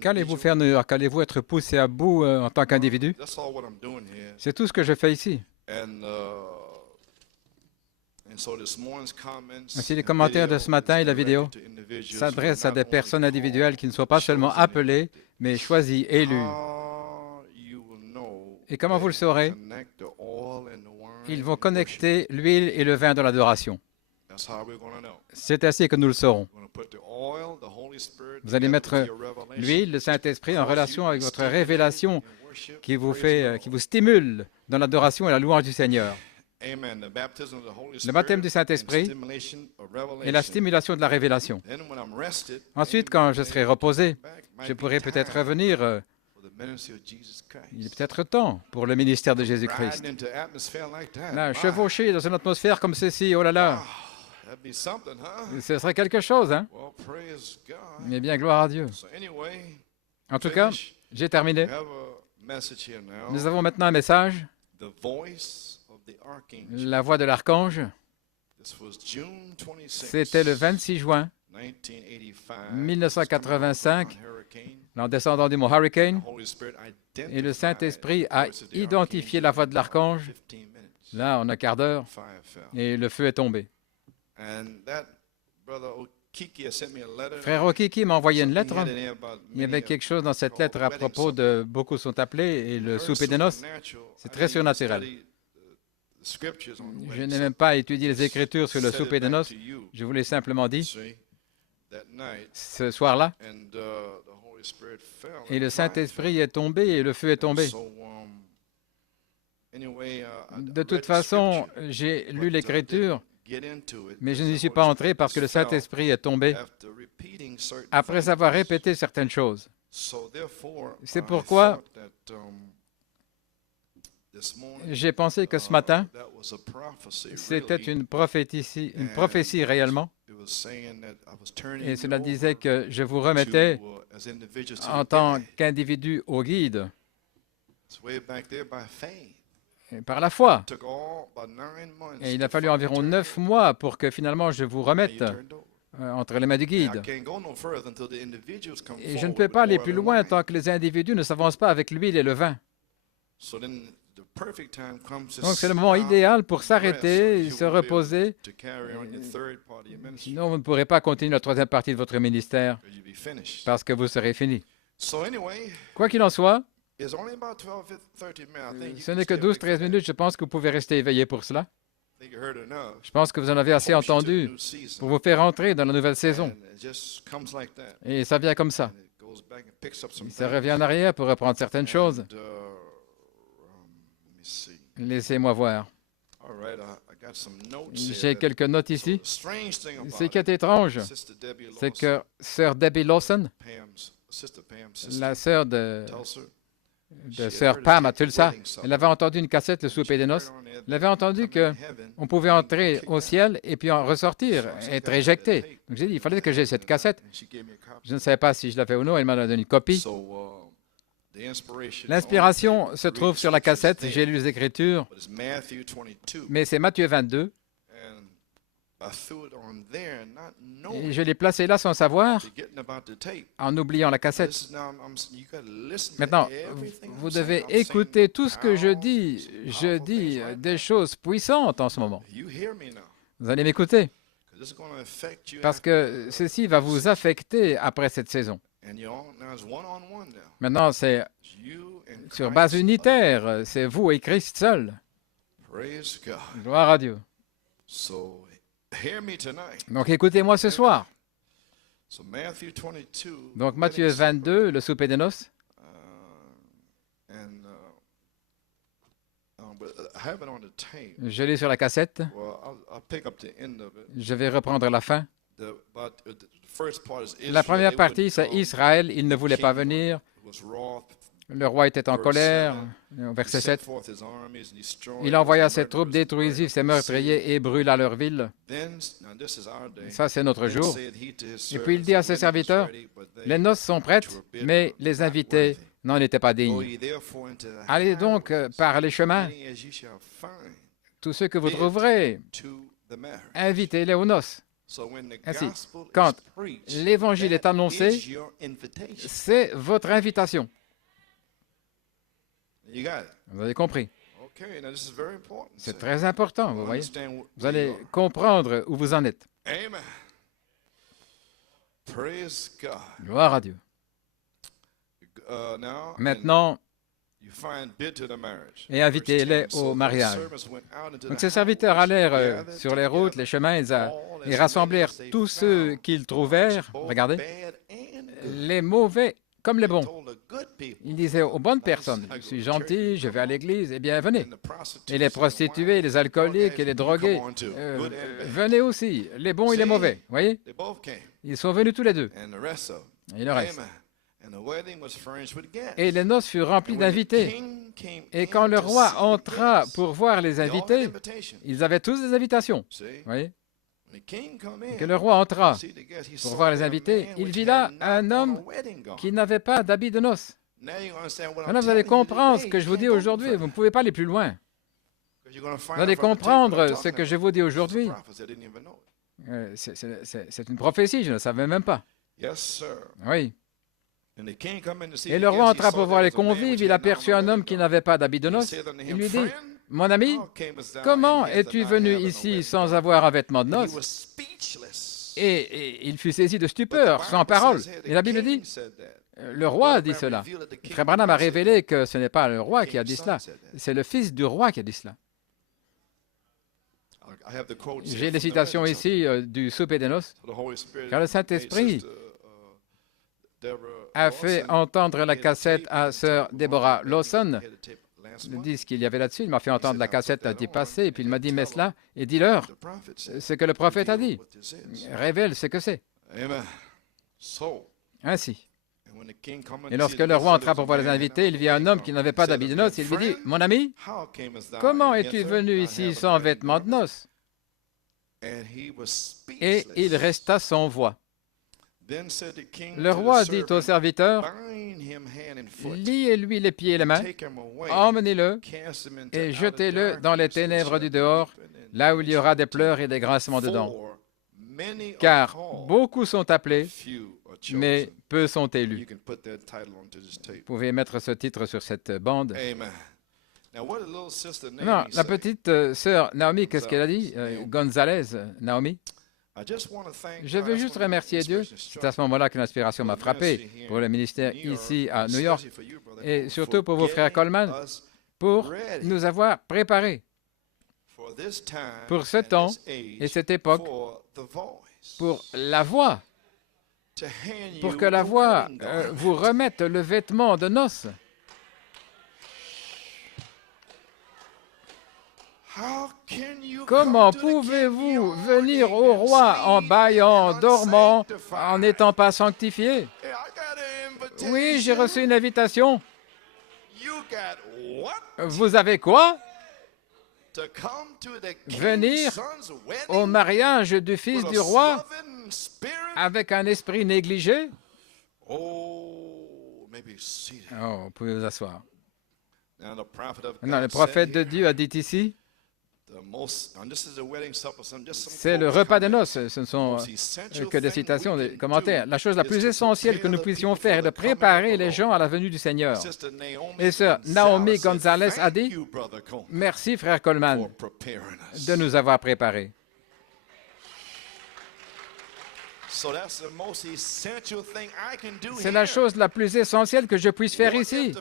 Qu'allez-vous faire à New York? Allez-vous être poussé à bout en tant qu'individu? C'est tout ce que je fais ici. Ainsi, les commentaires de ce matin et la vidéo s'adressent à des personnes individuelles qui ne sont pas seulement appelées, mais choisies, élues. Et comment vous le saurez? Ils vont connecter l'huile et le vin de l'adoration. C'est ainsi que nous le saurons. Vous allez mettre l'huile, le Saint-Esprit, en relation avec votre révélation qui vous stimule dans l'adoration et la louange du Seigneur. Le baptême du Saint-Esprit est la stimulation de la révélation. Ensuite, quand je serai reposé, je pourrai peut-être revenir. Il est peut-être temps pour le ministère de Jésus-Christ. Là, chevaucher dans une atmosphère comme ceci, oh là là, ce serait quelque chose, hein? Mais bien, gloire à Dieu. En tout cas, j'ai terminé. Nous avons maintenant un message. La voix de l'archange. C'était le 26 juin 1985, en descendant du mont Hurricane, et le Saint-Esprit a identifié la voix de l'archange. Là, en un quart d'heure, et le feu est tombé. Frère Okiki m'a envoyé une lettre. Il y avait quelque chose dans cette lettre à propos de beaucoup sont appelés et le souper des noces. C'est très surnaturel. Je n'ai même pas étudié les Écritures sur le souper des noces. Je vous l'ai simplement dit ce soir-là. Et le Saint-Esprit est tombé et le feu est tombé. De toute façon, j'ai lu l'Écriture, mais je n'y suis pas entré parce que le Saint-Esprit est tombé après avoir répété certaines choses. C'est pourquoi j'ai pensé que ce matin, c'était une prophétie réellement. Et cela disait que je vous remettais en tant qu'individu au guide par la foi. Et il a fallu environ 9 mois pour que finalement je vous remette entre les mains du guide. Et je ne peux pas aller plus loin tant que les individus ne s'avancent pas avec l'huile et le vin. Donc c'est le moment idéal pour s'arrêter, se reposer. Sinon, vous ne pourrez pas continuer la troisième partie de votre ministère parce que vous serez fini. Quoi qu'il en soit, ce n'est que 12-13 minutes. Je pense que vous pouvez rester éveillé pour cela. Je pense que vous en avez assez entendu pour vous faire entrer dans la nouvelle saison. Et ça vient comme ça. Ça revient en arrière pour reprendre certaines choses. Laissez-moi voir. J'ai quelques notes ici. Ce qui est étrange, c'est que Sœur Debbie Lawson, la sœur de Sœur Pam à Tulsa, elle avait entendu une cassette, le souper des noces. Elle avait entendu qu'on pouvait entrer au ciel et puis en ressortir, être éjecté. Donc j'ai dit, il fallait que j'aie cette cassette. Je ne savais pas si je l'avais ou non, elle m'en a donné une copie. L'inspiration se trouve sur la cassette, j'ai lu les Écritures, mais c'est Matthieu 22. Et je l'ai placé là sans savoir, en oubliant la cassette. Maintenant, vous devez écouter tout ce que je dis. Je dis des choses puissantes en ce moment. Vous allez m'écouter, parce que ceci va vous affecter après cette saison. Maintenant, c'est sur base unitaire, c'est vous et Christ seul. Gloire à Dieu. Donc écoutez-moi ce soir. Donc Matthieu 22, le souper des noces. Je l'ai sur la cassette. Je vais reprendre la fin. La première partie, c'est Israël, il ne voulait pas venir. Le roi était en colère, verset 7. Il envoya ses troupes, détruisit ses meurtriers et brûla leur ville. Ça, c'est notre jour. Et puis il dit à ses serviteurs, les noces sont prêtes, mais les invités n'en étaient pas dignes. Allez donc par les chemins, tous ceux que vous trouverez, invitez-les aux noces. Ainsi, quand l'Évangile est annoncé, c'est votre invitation. Vous avez compris. C'est très important, vous voyez. Vous allez comprendre où vous en êtes. Gloire à Dieu. Maintenant, et invitez-les au mariage. Donc ces serviteurs allèrent sur les routes, les chemins, et rassemblèrent tous ceux qu'ils trouvèrent, regardez, les mauvais comme les bons. Ils disaient aux bonnes personnes, « Je suis gentil, je vais à l'église, eh bien venez. » Et les prostituées, les alcooliques et les drogués, venez aussi, les bons et les mauvais, vous voyez? Ils sont venus tous les deux, et le reste. Et les noces furent remplies d'invités. Et quand le roi entra pour voir les invités, ils avaient tous des invitations. Vous voyez? Que le roi entra pour voir les invités, il vit là un homme qui n'avait pas d'habit de noces. Maintenant, vous allez comprendre ce que je vous dis aujourd'hui. Vous ne pouvez pas aller plus loin. Vous allez comprendre ce que je vous dis aujourd'hui. C'est une prophétie, je ne savais même pas. Oui. Et le roi entra pour voir les convives, il aperçut un homme qui n'avait pas d'habit de noces. Il lui dit, « Mon ami, comment es-tu venu ici sans avoir un vêtement de noces? » Et il fut saisi de stupeur, sans parole. Et la Bible dit, le roi a dit cela. Frère Branham a révélé que ce n'est pas le roi qui a dit cela, c'est le fils du roi qui a dit cela. J'ai des citations ici du souper des noces, car le Saint-Esprit a fait entendre la cassette à sœur Deborah Lawson. Le disque qu'il y avait là-dessus, il m'a fait entendre la cassette lundi passé, et puis il m'a dit, mets cela et dis-leur ce que le prophète a dit. Révèle ce que c'est. Ainsi. Et lorsque le roi entra pour voir les invités, il vit un homme qui n'avait pas d'habit de noces. Il lui dit, mon ami, comment es-tu venu ici sans vêtements de noces? Et il resta sans voix. Le roi dit au serviteur, liez-lui les pieds et les mains, emmenez-le et jetez-le dans les ténèbres du dehors, là où il y aura des pleurs et des grincements de dents. Car beaucoup sont appelés, mais peu sont élus. Vous pouvez mettre ce titre sur cette bande. Non, la petite sœur Naomi, qu'est-ce qu'elle a dit? Gonzalez, Naomi. Je veux juste remercier Dieu. C'est à ce moment-là que l'inspiration m'a frappé pour le ministère ici à New York et surtout pour vos frères Coleman, pour nous avoir préparés pour ce temps et cette époque, pour la voix, pour que la voix vous remette le vêtement de noces. Comment pouvez-vous venir au roi en bâillant, dormant, en n'étant pas sanctifié? Oui, j'ai reçu une invitation. Vous avez quoi? Venir au mariage du fils du roi avec un esprit négligé? Oh, vous pouvez vous asseoir. Non, le prophète de Dieu a dit ici, c'est le repas des noces, ce ne sont que des citations, des commentaires. La chose la plus essentielle que nous puissions faire est de préparer les gens à la venue du Seigneur. Et sœur Naomi Gonzalez a dit, merci frère Coleman de nous avoir préparés. C'est la chose la plus essentielle que je puisse faire ici.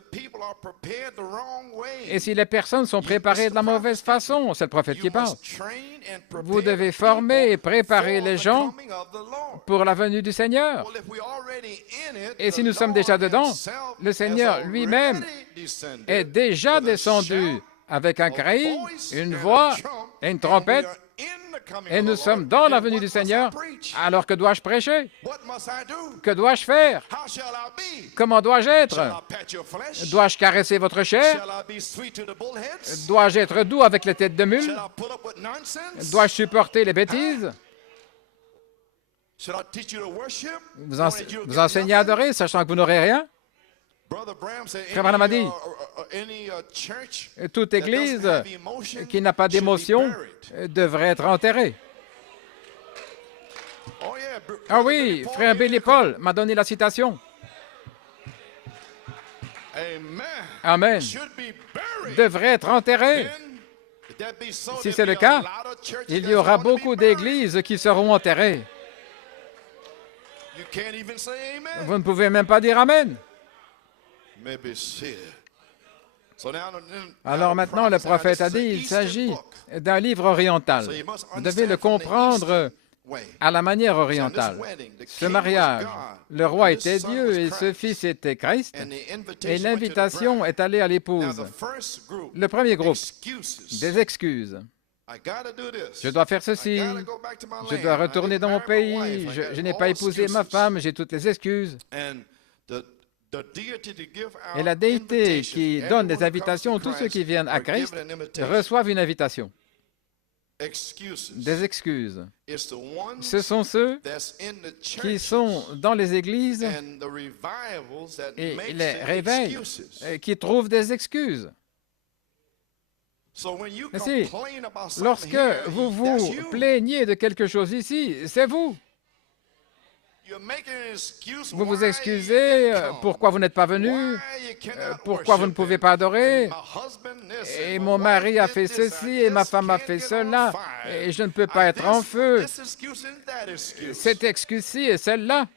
Et si les personnes sont préparées de la mauvaise façon, c'est le prophète qui parle, vous devez former et préparer les gens pour la venue du Seigneur. Et si nous sommes déjà dedans, le Seigneur lui-même est déjà descendu avec un cri, une voix et une trompette. Et nous sommes dans la venue du Seigneur. Alors que dois-je prêcher? Que dois-je faire? Comment dois-je être? Dois-je caresser votre chair? Dois-je être doux avec les têtes de mule? Dois-je supporter les bêtises? Vous enseignez à adorer, sachant que vous n'aurez rien? Frère Branham a dit, toute église qui n'a pas d'émotion devrait être enterrée. Ah oui, frère Billy Paul m'a donné la citation. Amen. Devrait être enterré. Si c'est le cas, il y aura beaucoup d'églises qui seront enterrées. Vous ne pouvez même pas dire Amen. Alors maintenant, le prophète a dit, il s'agit d'un livre oriental. Vous devez le comprendre à la manière orientale. Ce mariage, le roi était Dieu et ce fils était Christ, et l'invitation est allée à l'épouse. Le premier groupe, des excuses. Je dois faire ceci, je dois retourner dans mon pays, je n'ai pas épousé ma femme, j'ai toutes les excuses. Et la déité qui donne des invitations, tous ceux qui viennent à Christ reçoivent une invitation. Des excuses. Ce sont ceux qui sont dans les églises et les réveils qui trouvent des excuses. Ainsi, lorsque vous vous plaignez de quelque chose ici, c'est vous. Vous vous excusez, pourquoi vous n'êtes pas venu, pourquoi vous ne pouvez pas adorer, et mon mari a fait ceci, et ma femme a fait cela, et je ne peux pas être en feu. Cette excuse-ci et celle-là.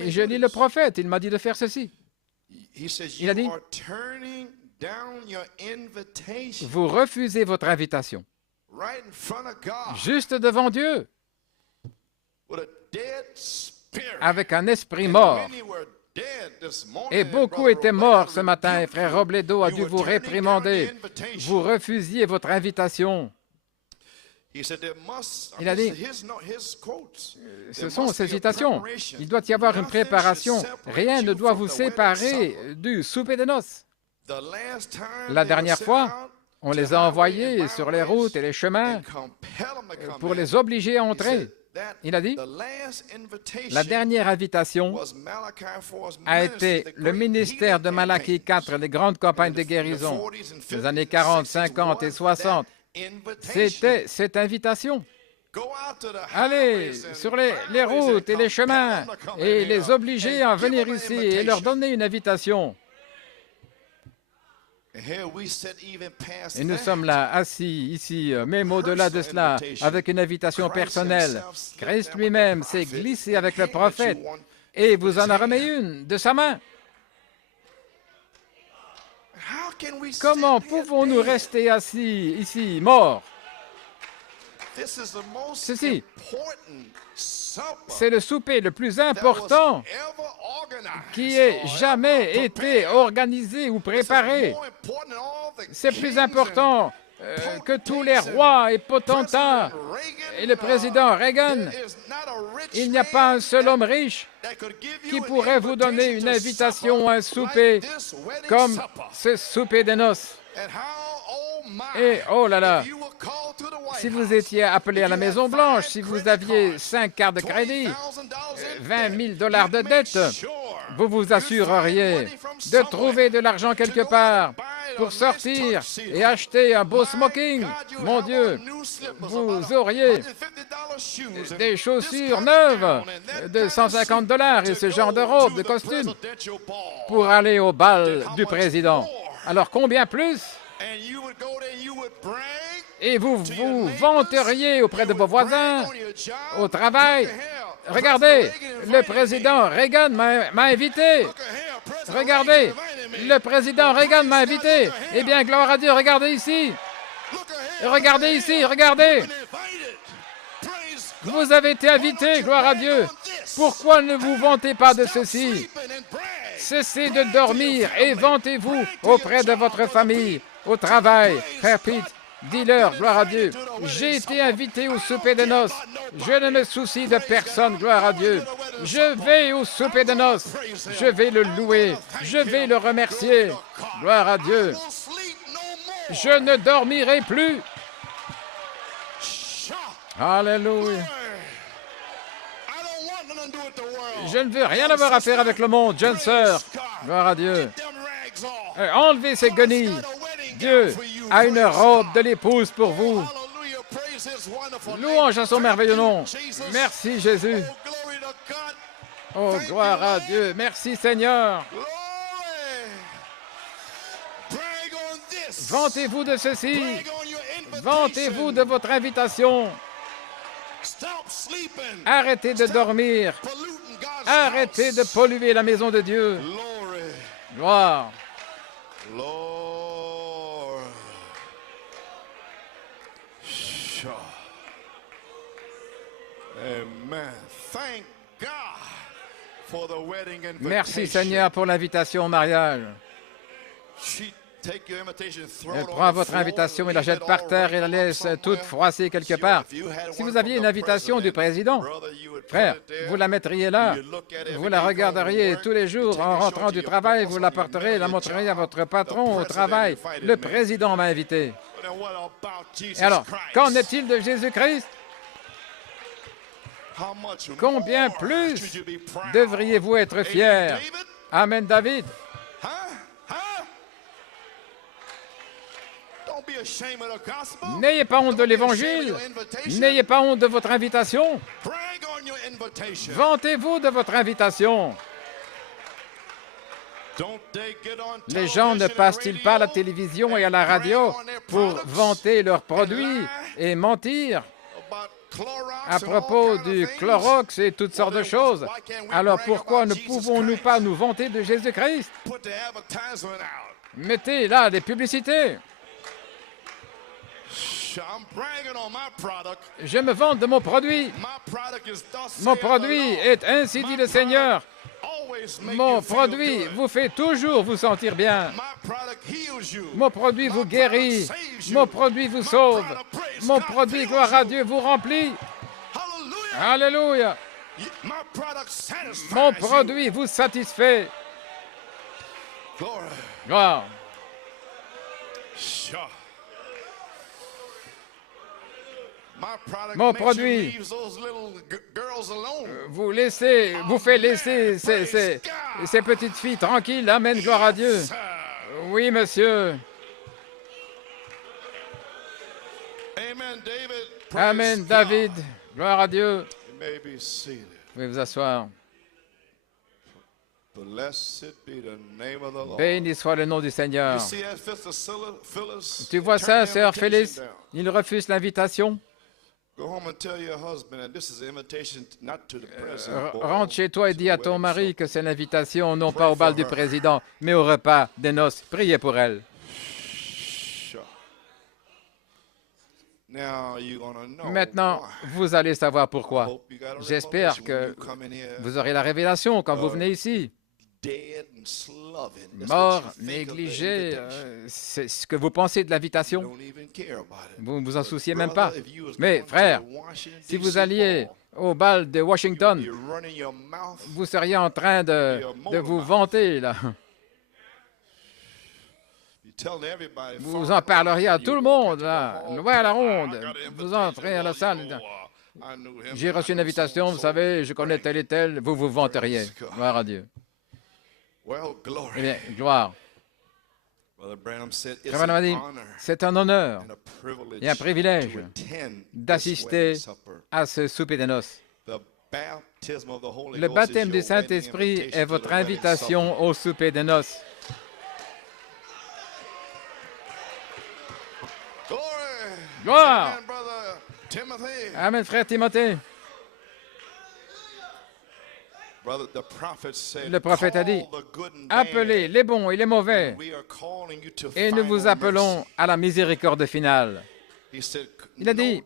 Et je lis le prophète, il m'a dit de faire ceci. Il a dit, vous refusez votre invitation. Juste devant Dieu, avec un esprit mort. Et beaucoup étaient morts ce matin, et frère Robledo a dû vous réprimander. Vous refusiez votre invitation. Il a dit, ce sont ces citations, il doit y avoir une préparation. Rien ne doit vous séparer du souper de noces. La dernière fois, on les a envoyés sur les routes et les chemins pour les obliger à entrer. Il a dit, la dernière invitation a été le ministère de Malachie 4, les grandes campagnes de guérison, les années 40, 50 et 60. C'était cette invitation. Allez sur les routes et les chemins et les obliger à venir ici et leur donner une invitation. Et nous sommes là, assis ici, même au-delà de cela, avec une invitation personnelle. Christ lui-même s'est glissé avec le prophète et vous en a remis une de sa main. Comment pouvons-nous rester assis ici, morts? Ceci, c'est le souper le plus important qui ait jamais été organisé ou préparé. C'est plus important que tous les rois et potentats et le président Reagan. Il n'y a pas un seul homme riche qui pourrait vous donner une invitation à un souper comme ce souper des noces. Et oh là là, si vous étiez appelé à la Maison-Blanche, si vous aviez 5 cartes de crédit, 20 000 $ de dette, vous vous assureriez de trouver de l'argent quelque part pour sortir et acheter un beau smoking. Mon Dieu, vous auriez des chaussures neuves de 150 $ et ce genre de robe, de costume, pour aller au bal du président. Alors combien plus? Et vous vous vanteriez auprès de vos voisins, au travail. Regardez, le président Reagan m'a invité. Regardez, le président Reagan m'a invité. Eh bien, gloire à Dieu, regardez ici. Regardez ici, regardez. Vous avez été invité, gloire à Dieu. Pourquoi ne vous vantez pas de ceci? Cessez de dormir et vantez-vous auprès de votre famille, au travail. Frère Pete, dis-leur, gloire à Dieu, j'ai été invité au souper de noces. Je ne me soucie de personne, gloire à Dieu. Je vais au souper de noces. Je vais le louer. Je vais le remercier. Gloire à Dieu. Je ne dormirai plus. Alléluia. Je ne veux rien avoir à faire avec le monde, jeune sœur. Gloire à Dieu. Enlevez ces guenilles. Dieu a une robe de l'épouse pour vous. Louange à son merveilleux nom. Merci Jésus. Oh, gloire à Dieu. Merci Seigneur. Vantez-vous de ceci. Vantez-vous de votre invitation. Arrêtez de dormir. Arrêtez de polluer la maison de Dieu. Gloire. Merci Seigneur pour l'invitation au mariage. Elle prend votre invitation et la jette par terre et la laisse toute froissée quelque part. Si vous aviez une invitation du président, frère, vous la mettriez là, vous la regarderiez tous les jours en rentrant du travail, vous la porterez, la montreriez à votre patron au travail. Le président m'a invité. Et alors, qu'en est-il de Jésus-Christ? Combien plus devriez-vous être fiers? Amen, David. N'ayez pas honte de l'Évangile. N'ayez pas honte de votre invitation. Vantez-vous de votre invitation. Les gens ne passent-ils pas à la télévision et à la radio pour vanter leurs produits et mentir à propos du Clorox et toutes sortes de choses? Alors pourquoi ne pouvons-nous pas nous vanter de Jésus-Christ? Mettez là des publicités. Je me vante de mon produit. Mon produit est ainsi dit le Seigneur. Mon produit vous fait toujours vous sentir bien. Mon produit vous guérit. Mon produit vous sauve. Mon produit, gloire à Dieu, vous remplit. Alléluia. Mon produit vous satisfait. Gloire. Mon produit vous fait laisser ces petites filles tranquilles. Amen, gloire à Dieu. Oui, monsieur. Amen, David. Gloire à Dieu. Vous pouvez vous asseoir. Béni soit le nom du Seigneur. Tu vois ça, sœur Phyllis? Il refuse l'invitation. Rentre chez toi et dis à ton mari que c'est l'invitation non pas au bal du président, mais au repas des noces. Priez pour elle. Maintenant, vous allez savoir pourquoi. J'espère que vous aurez la révélation quand vous venez ici. Mort, négligé, c'est ce que vous pensez de l'invitation. Vous ne vous en souciez même pas. Mais frère, si vous alliez au bal de Washington, vous seriez en train de vous vanter, là. Vous en parleriez à tout le monde, là, loin à la ronde. Vous entrez à la salle. J'ai reçu une invitation, vous savez, je connais tel et tel, vous vous vanteriez. Gloire à Dieu. Eh bien, gloire. Frère Branham a dit, c'est un honneur et un privilège d'assister à ce souper des noces. Le baptême du Saint-Esprit est votre invitation au souper des noces. Gloire! Amen, frère Timothée. Le prophète a dit, appelez les bons et les mauvais, et nous vous appelons à la miséricorde finale. Il a dit,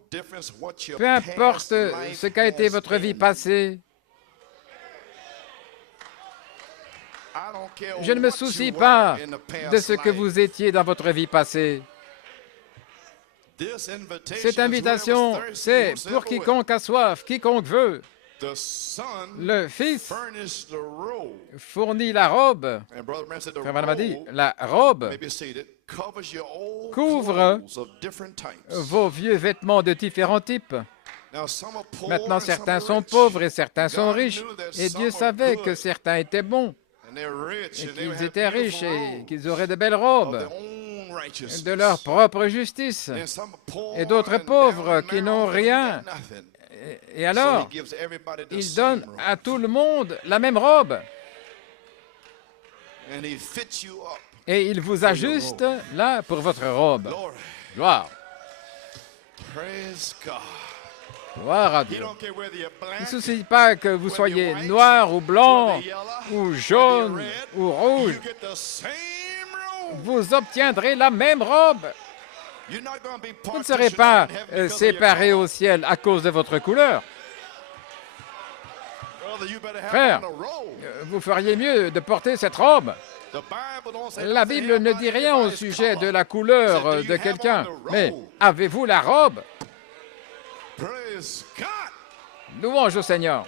peu importe ce qu'a été votre vie passée, je ne me soucie pas de ce que vous étiez dans votre vie passée. Cette invitation, c'est pour quiconque a soif, quiconque veut. Le Fils fournit la robe. Frère Branham a dit, la robe couvre vos vieux vêtements de différents types. Maintenant, certains sont pauvres et certains sont riches. Et Dieu savait que certains étaient bons, et qu'ils étaient riches et qu'ils auraient de belles robes. de leur propre justice, et d'autres pauvres qui n'ont rien. Et alors, il donne à tout le monde la même robe. Et il vous ajuste là pour votre robe. Gloire. Gloire à Dieu. Il ne soucie pas que vous soyez noir ou blanc, ou jaune ou rouge. Vous obtiendrez la même robe. Vous ne serez pas séparés au ciel à cause de votre couleur. Frère, vous feriez mieux de porter cette robe. La Bible ne dit rien au sujet de la couleur de quelqu'un, mais avez-vous la robe? Louange au Seigneur.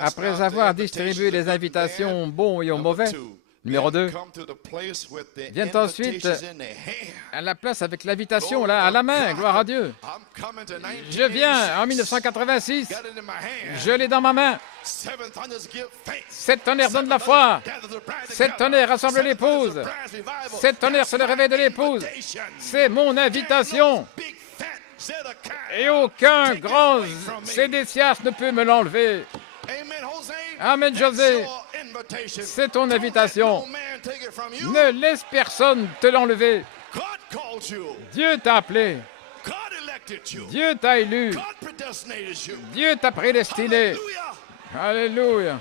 Après avoir distribué les invitations aux bons et aux mauvais, numéro 2, viennent ensuite à la place avec l'invitation là, à la main, gloire à Dieu. Je viens en 1986, je l'ai dans ma main. 7 tonnerres donnent la foi. 7 tonnerres rassemblent l'épouse. 7 tonnerres c'est le réveil de l'épouse. C'est mon invitation. Et aucun grand Sédécias ne peut me l'enlever. Amen, José. C'est ton invitation. Ne laisse personne te l'enlever. Dieu t'a appelé. Dieu t'a élu. Dieu t'a prédestiné. Alléluia.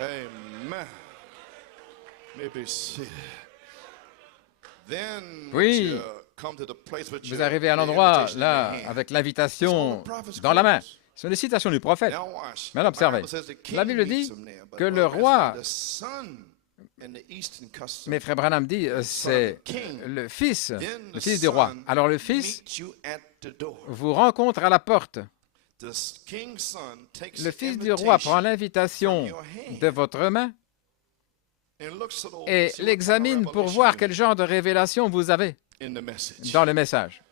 Amen. Puis, vous arrivez à l'endroit, là, avec l'invitation dans la main. Ce sont des citations du prophète. Maintenant, observez. La Bible dit que le roi, mais Frère Branham dit, c'est le fils du roi. Alors le fils vous rencontre à la porte. Le fils du roi prend l'invitation de votre main et l'examine pour voir quel genre de révélation vous avez dans le message.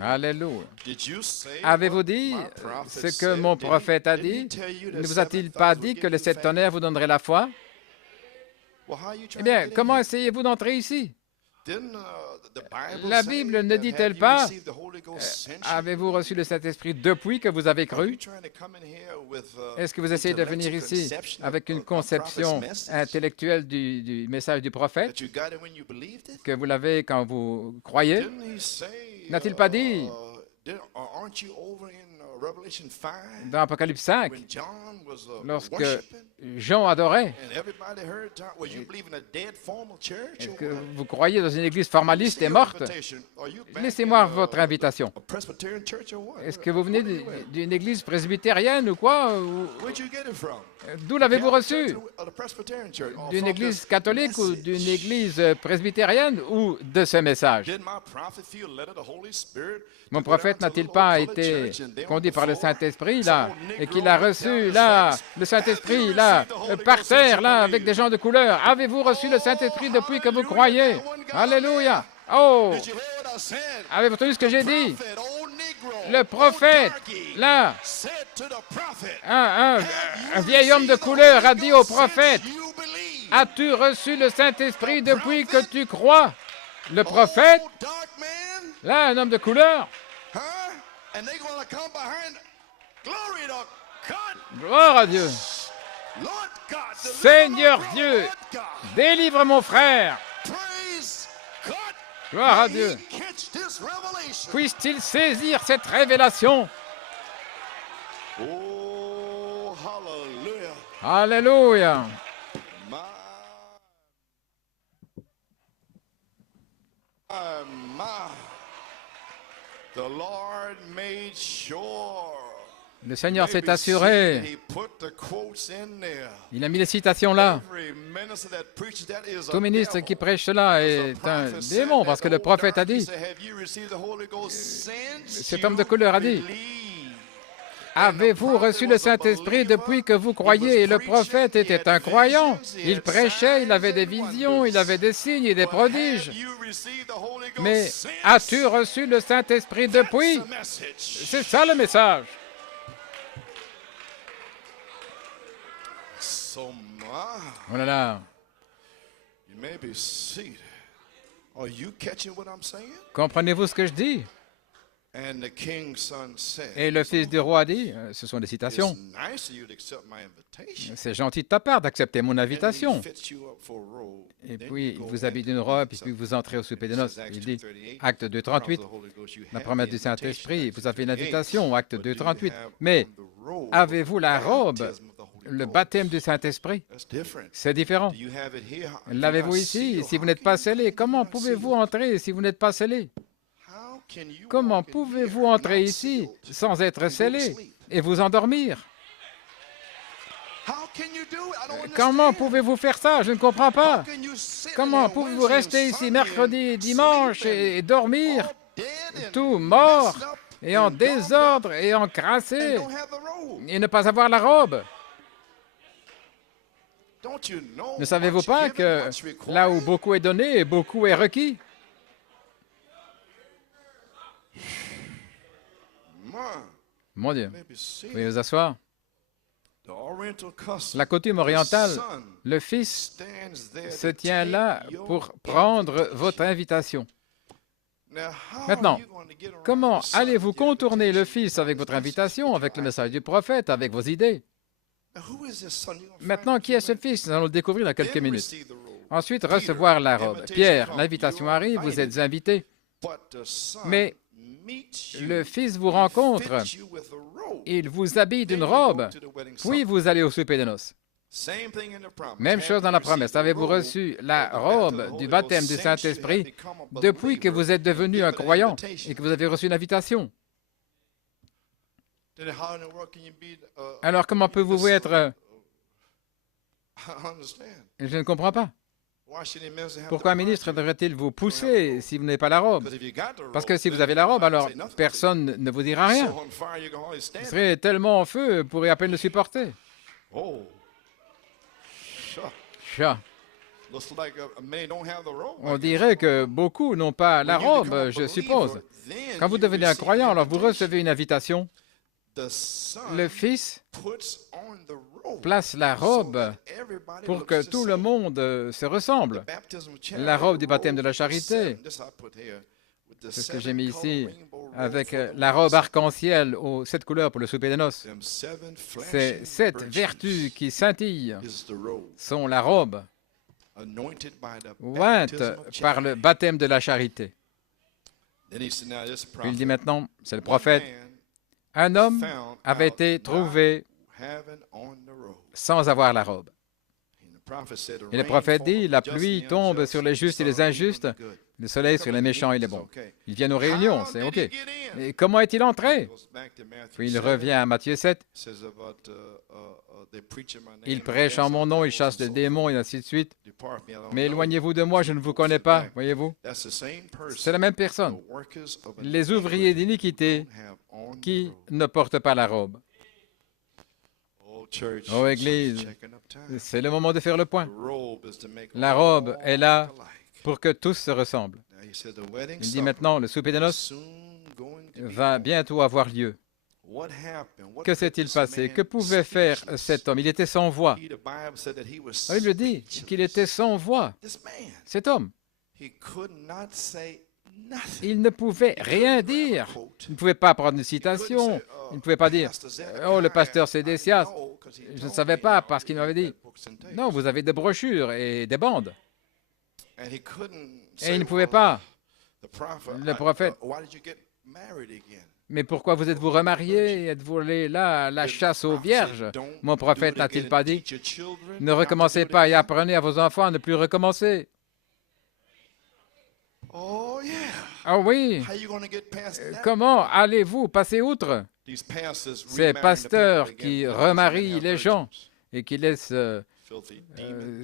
Alléluia. Avez-vous dit ce que mon prophète a dit? Ne vous a-t-il pas dit que les 7 tonnerres vous donneraient la foi? Eh bien, comment essayez-vous d'entrer ici? La Bible ne dit-elle pas, avez-vous reçu le Saint-Esprit depuis que vous avez cru? Est-ce que vous essayez de venir ici avec une conception intellectuelle du message du prophète, que vous l'avez quand vous croyez? N'a-t-il pas dit dans Apocalypse 5, lorsque Jean adorait, est-ce que vous croyez dans une église formaliste et morte? Laissez-moi votre invitation. Est-ce que vous venez d'une église presbytérienne ou quoi? D'où l'avez-vous reçu? D'une église catholique ou d'une église presbytérienne ou de ce message? Mon prophète n'a-t-il pas été conduit par le Saint-Esprit, là, et qu'il a reçu, là, le Saint-Esprit, là, par terre, là, avec des gens de couleur? Avez-vous reçu le Saint-Esprit depuis que vous croyez? Alléluia! Oh! Avez-vous entendu ce que j'ai dit? Le prophète, là, un vieil homme de couleur a dit au prophète, « As-tu reçu le Saint-Esprit depuis que tu crois? » Le prophète, là, un homme de couleur, gloire à Dieu. Seigneur Dieu, délivre mon frère. Gloire à Dieu. Puisse-t-il saisir cette révélation? Alléluia. Le Seigneur s'est assuré. Il a mis les citations là. Tout ministre qui prêche cela est un démon, parce que le prophète a dit, cet homme de couleur a dit, Avez-vous reçu le Saint-Esprit depuis que vous croyez? Et le prophète était un croyant. Il prêchait, il avait des visions, il avait des signes et des prodiges. Mais as-tu reçu le Saint-Esprit depuis? C'est ça le message. Oh là là. Comprenez-vous ce que je dis? Et le fils du roi dit, ce sont des citations, c'est gentil de ta part d'accepter mon invitation. Et puis, il vous habille d'une robe, et puis vous entrez au souper de noces. Il dit, acte 2.38, la promesse du Saint-Esprit, vous avez une invitation, acte 2.38. Mais avez-vous la robe, le baptême du Saint-Esprit? C'est différent. L'avez-vous ici? Si vous n'êtes pas scellé, comment pouvez-vous entrer si vous n'êtes pas scellé? Comment pouvez-vous entrer ici sans être scellé et vous endormir? Comment pouvez-vous faire ça? Je ne comprends pas. Comment pouvez-vous rester ici mercredi et dimanche et dormir tout mort et en désordre et encrassé et ne pas avoir la robe? Ne savez-vous pas que là où beaucoup est donné, beaucoup est requis? Mon Dieu, veuillez vous asseoir. La coutume orientale, le Fils se tient là pour prendre votre invitation. Maintenant, comment allez-vous contourner le Fils avec votre invitation, avec le message du prophète, avec vos idées? Maintenant, qui est ce Fils? Nous allons le découvrir dans quelques minutes. Ensuite, recevoir la robe. Pierre, l'invitation arrive, vous êtes invité. Mais le Fils vous rencontre, il vous habille d'une robe, puis vous allez au souper de noces. Même chose dans la promesse. Avez-vous reçu la robe du baptême du Saint-Esprit depuis que vous êtes devenu un croyant et que vous avez reçu une invitation? Alors comment pouvez-vous être... Je ne comprends pas. Pourquoi un ministre devrait-il vous pousser si vous n'avez pas la robe? Parce que si vous avez la robe, alors personne ne vous dira rien. Vous serez tellement en feu, vous pourrez à peine le supporter. Chat. On dirait que beaucoup n'ont pas la robe, je suppose. Quand vous devenez un croyant, alors vous recevez une invitation. Le Fils place la robe pour que tout le monde se ressemble. La robe du baptême de la charité. C'est ce que j'ai mis ici, avec la robe arc-en-ciel aux 7 couleurs pour le souper des noces. Ces 7 vertus qui scintillent sont la robe, ointe par le baptême de la charité. Il dit maintenant, c'est le prophète, un homme avait été trouvé sans avoir la robe. Et le prophète dit, la pluie tombe sur les justes et les injustes, le soleil sur les méchants et les bons. Ils viennent aux réunions, c'est OK. Et comment est-il entré? Puis il revient à Matthieu 7. Il prêche en mon nom, il chasse les démons et ainsi de suite. Mais éloignez-vous de moi, je ne vous connais pas, voyez-vous? C'est la même personne. Les ouvriers d'iniquité qui ne portent pas la robe. Oh, Église, c'est le moment de faire le point. La robe est là pour que tous se ressemblent. Il dit maintenant, le souper de noces va bientôt avoir lieu. Que s'est-il passé? Que pouvait faire cet homme? Il était sans voix. La Bible dit qu'il était sans voix. Cet homme, il ne pouvait rien dire. Il ne pouvait pas prendre une citation. Il ne pouvait pas dire « Oh, le pasteur Sédécias, je ne savais pas parce qu'il m'avait dit. » Non, vous avez des brochures et des bandes. Et il ne pouvait pas. Le prophète, mais pourquoi vous êtes-vous remarié? Êtes-vous allé là à la chasse aux vierges? Mon prophète n'a-t-il pas dit? Ne recommencez pas et apprenez à vos enfants à ne plus recommencer. Ah oui. Comment allez-vous passer outre? Ces pasteurs qui remarient les gens et qui laissent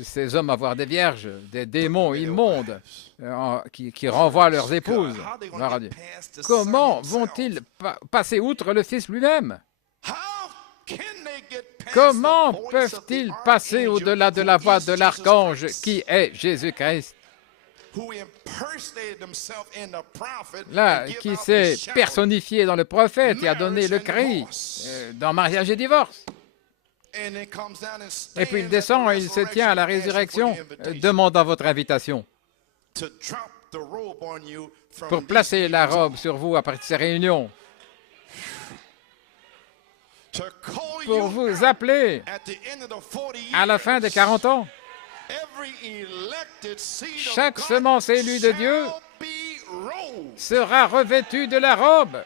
ces hommes avoir des vierges, des démons immondes qui renvoient leurs épouses. Comment vont-ils passer outre le Fils lui-même? Comment peuvent-ils passer au-delà de la voix de l'archange qui est Jésus-Christ? Là, qui s'est personnifié dans le prophète et a donné le cri dans mariage et divorce. Et puis il descend et il se tient à la résurrection, demandant votre invitation pour placer la robe sur vous après ces réunions, pour vous appeler à la fin des 40 ans. Chaque semence élue de Dieu sera revêtue de la robe.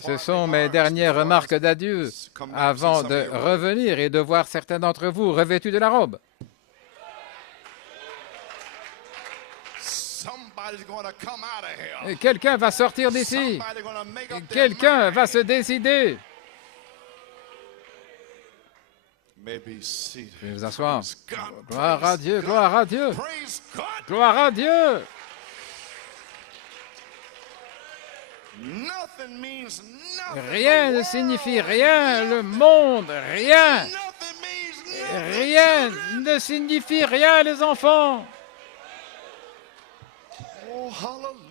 Ce sont mes dernières remarques d'adieu avant de revenir et de voir certains d'entre vous revêtus de la robe. Quelqu'un va sortir d'ici. Quelqu'un va se décider. Je vais vous asseoir. Gloire à Dieu, gloire à Dieu. Gloire à Dieu. Rien ne signifie rien, le monde, rien. Rien ne signifie rien, les enfants.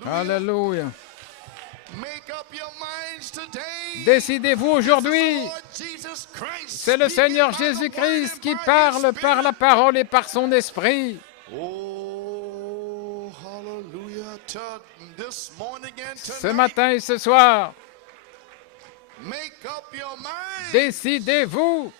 Alléluia. Décidez-vous aujourd'hui. C'est le Seigneur Jésus-Christ qui parle par la parole et par son esprit. Ce matin et ce soir, décidez-vous.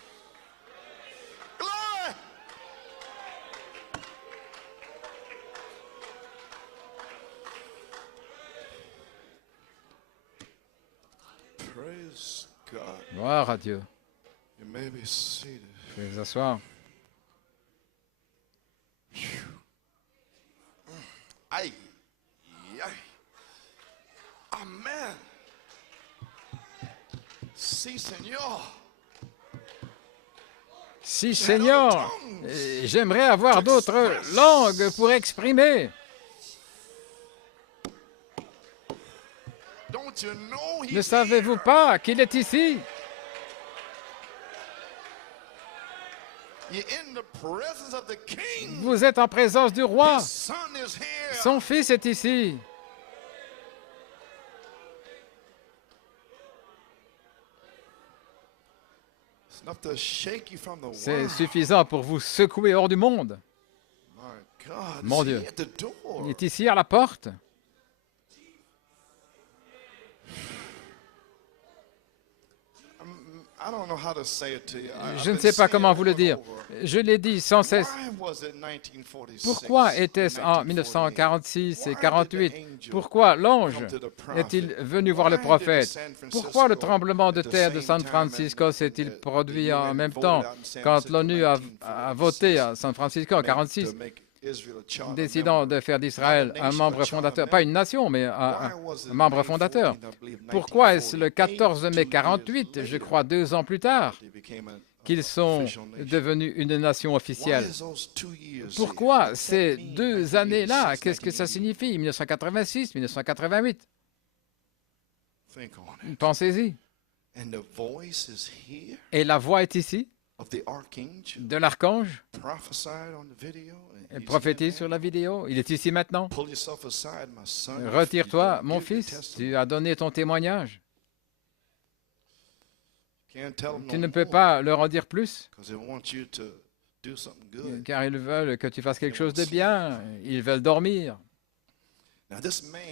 Gloire à Dieu. Je vais vous asseoir. Aïe. Amen. Si, Seigneur. Si, Seigneur. J'aimerais avoir d'autres langues pour exprimer. Ne savez-vous pas qu'il est ici? Vous êtes en présence du roi. Son fils est ici. C'est suffisant pour vous secouer hors du monde. Mon Dieu, il est ici à la porte. Je ne sais pas comment vous le dire. Je l'ai dit sans cesse. Pourquoi était-ce en 1946 et 48? Pourquoi l'ange est-il venu voir le prophète? Pourquoi le tremblement de terre de San Francisco s'est-il produit en même temps quand l'ONU a voté à San Francisco en 1946? Décidant de faire d'Israël un membre fondateur, pas une nation, mais un membre fondateur. Pourquoi est-ce le 14 mai 1948, je crois 2 ans plus tard, qu'ils sont devenus une nation officielle? Pourquoi ces 2 années-là? Qu'est-ce que ça signifie? 1986, 1988? Pensez-y. Et la voix est ici, de l'archange, prophétise sur la vidéo. Il est ici maintenant. Retire-toi, mon fils, tu as donné ton témoignage. Tu ne peux pas leur en dire plus, car ils veulent que tu fasses quelque chose de bien. Ils veulent dormir.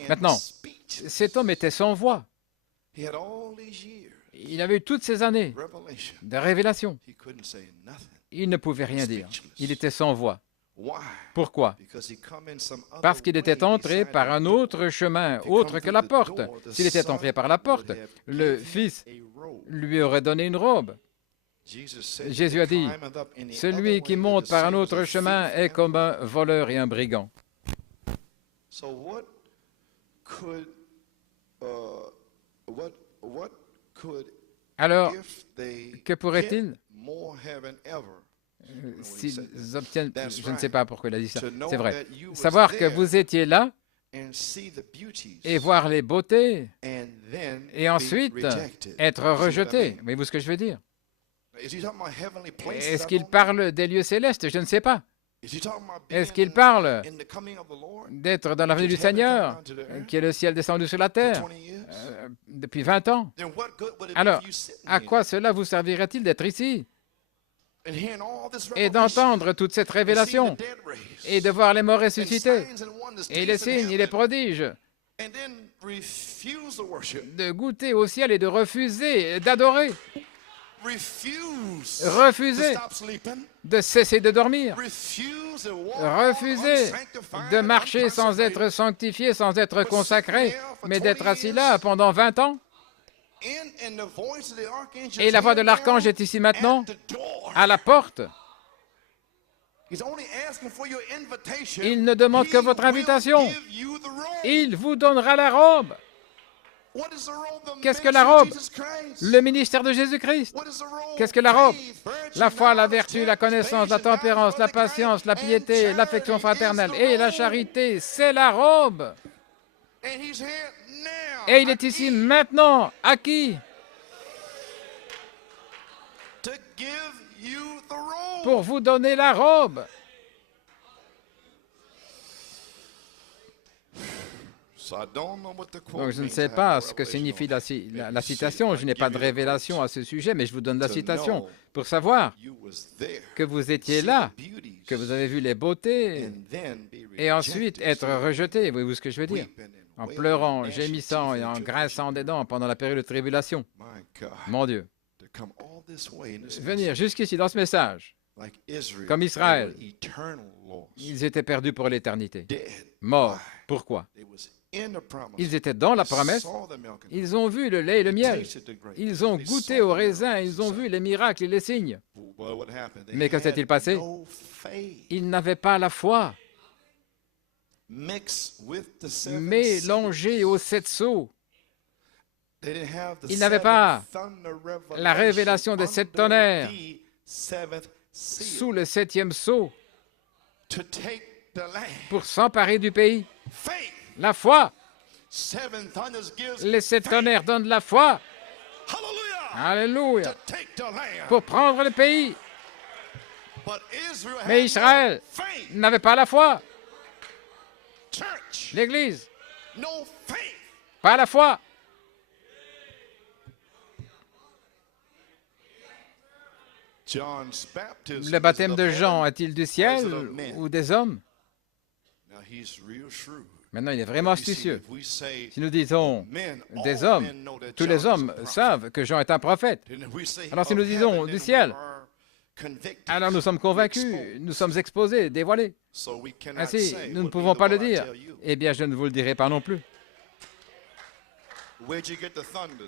Maintenant, cet homme était sans voix. Il avait eu toutes ces années de révélation. Il ne pouvait rien dire. Il était sans voix. Pourquoi? Parce qu'il était entré par un autre chemin, autre que la porte. S'il était entré par la porte, le Fils lui aurait donné une robe. Jésus a dit, « Celui qui monte par un autre chemin est comme un voleur et un brigand. » Alors, que pourrait-il s'ils obtiennent, je ne sais pas pourquoi il a dit ça, c'est vrai. Savoir que vous étiez là et voir les beautés et ensuite être rejeté. Voyez-vous ce que je veux dire? Est-ce qu'il parle des lieux célestes? Je ne sais pas. Est-ce qu'il parle d'être dans la venue du Seigneur, qui est le ciel descendu sur la terre depuis 20 ans? Alors, à quoi cela vous servirait-il d'être ici et d'entendre toute cette révélation et de voir les morts ressuscités et les signes et les prodiges, de goûter au ciel et de refuser d'adorer, refuser de cesser de dormir, refuser de marcher sans être sanctifié, sans être consacré, mais d'être assis là pendant 20 ans? Et la voix de l'archange est ici maintenant, à la porte. Il ne demande que votre invitation. Il vous donnera la robe. Qu'est-ce que la robe? Le ministère de Jésus-Christ. Qu'est-ce que la robe? La foi, la vertu, la connaissance, la tempérance, la patience, la piété, l'affection fraternelle et la charité. C'est la robe. Et il est ici maintenant. À qui? Pour vous donner la robe. Donc, je ne sais pas ce que signifie la citation. Je n'ai pas de révélation à ce sujet, mais je vous donne la citation pour savoir que vous étiez là, que vous avez vu les beautés, et ensuite être rejeté. Voyez-vous ce que je veux dire? En pleurant, gémissant et en grinçant des dents pendant la période de tribulation. Mon Dieu. Venir jusqu'ici dans ce message, comme Israël, ils étaient perdus pour l'éternité. Morts. Pourquoi? Ils étaient dans la promesse, ils ont vu le lait et le miel, ils ont goûté au raisin, ils ont vu les miracles et les signes. Mais que s'est-il passé? Ils n'avaient pas la foi. Mélangés aux 7 sceaux. Ils n'avaient pas la révélation des 7 tonnerres sous le 7e sceau pour s'emparer du pays. La foi. Les 7 tonnerres donnent la foi. Alléluia. Pour prendre le pays. Mais Israël n'avait pas la foi. L'Église. Pas la foi. Le baptême de Jean est-il du ciel ou des hommes? Maintenant, il est vraiment astucieux. Si nous disons des hommes, tous les hommes savent que Jean est un prophète. Alors si nous disons du ciel, alors nous sommes convaincus, nous sommes exposés, dévoilés. Ainsi, nous ne pouvons pas le dire. Eh bien, je ne vous le dirai pas non plus.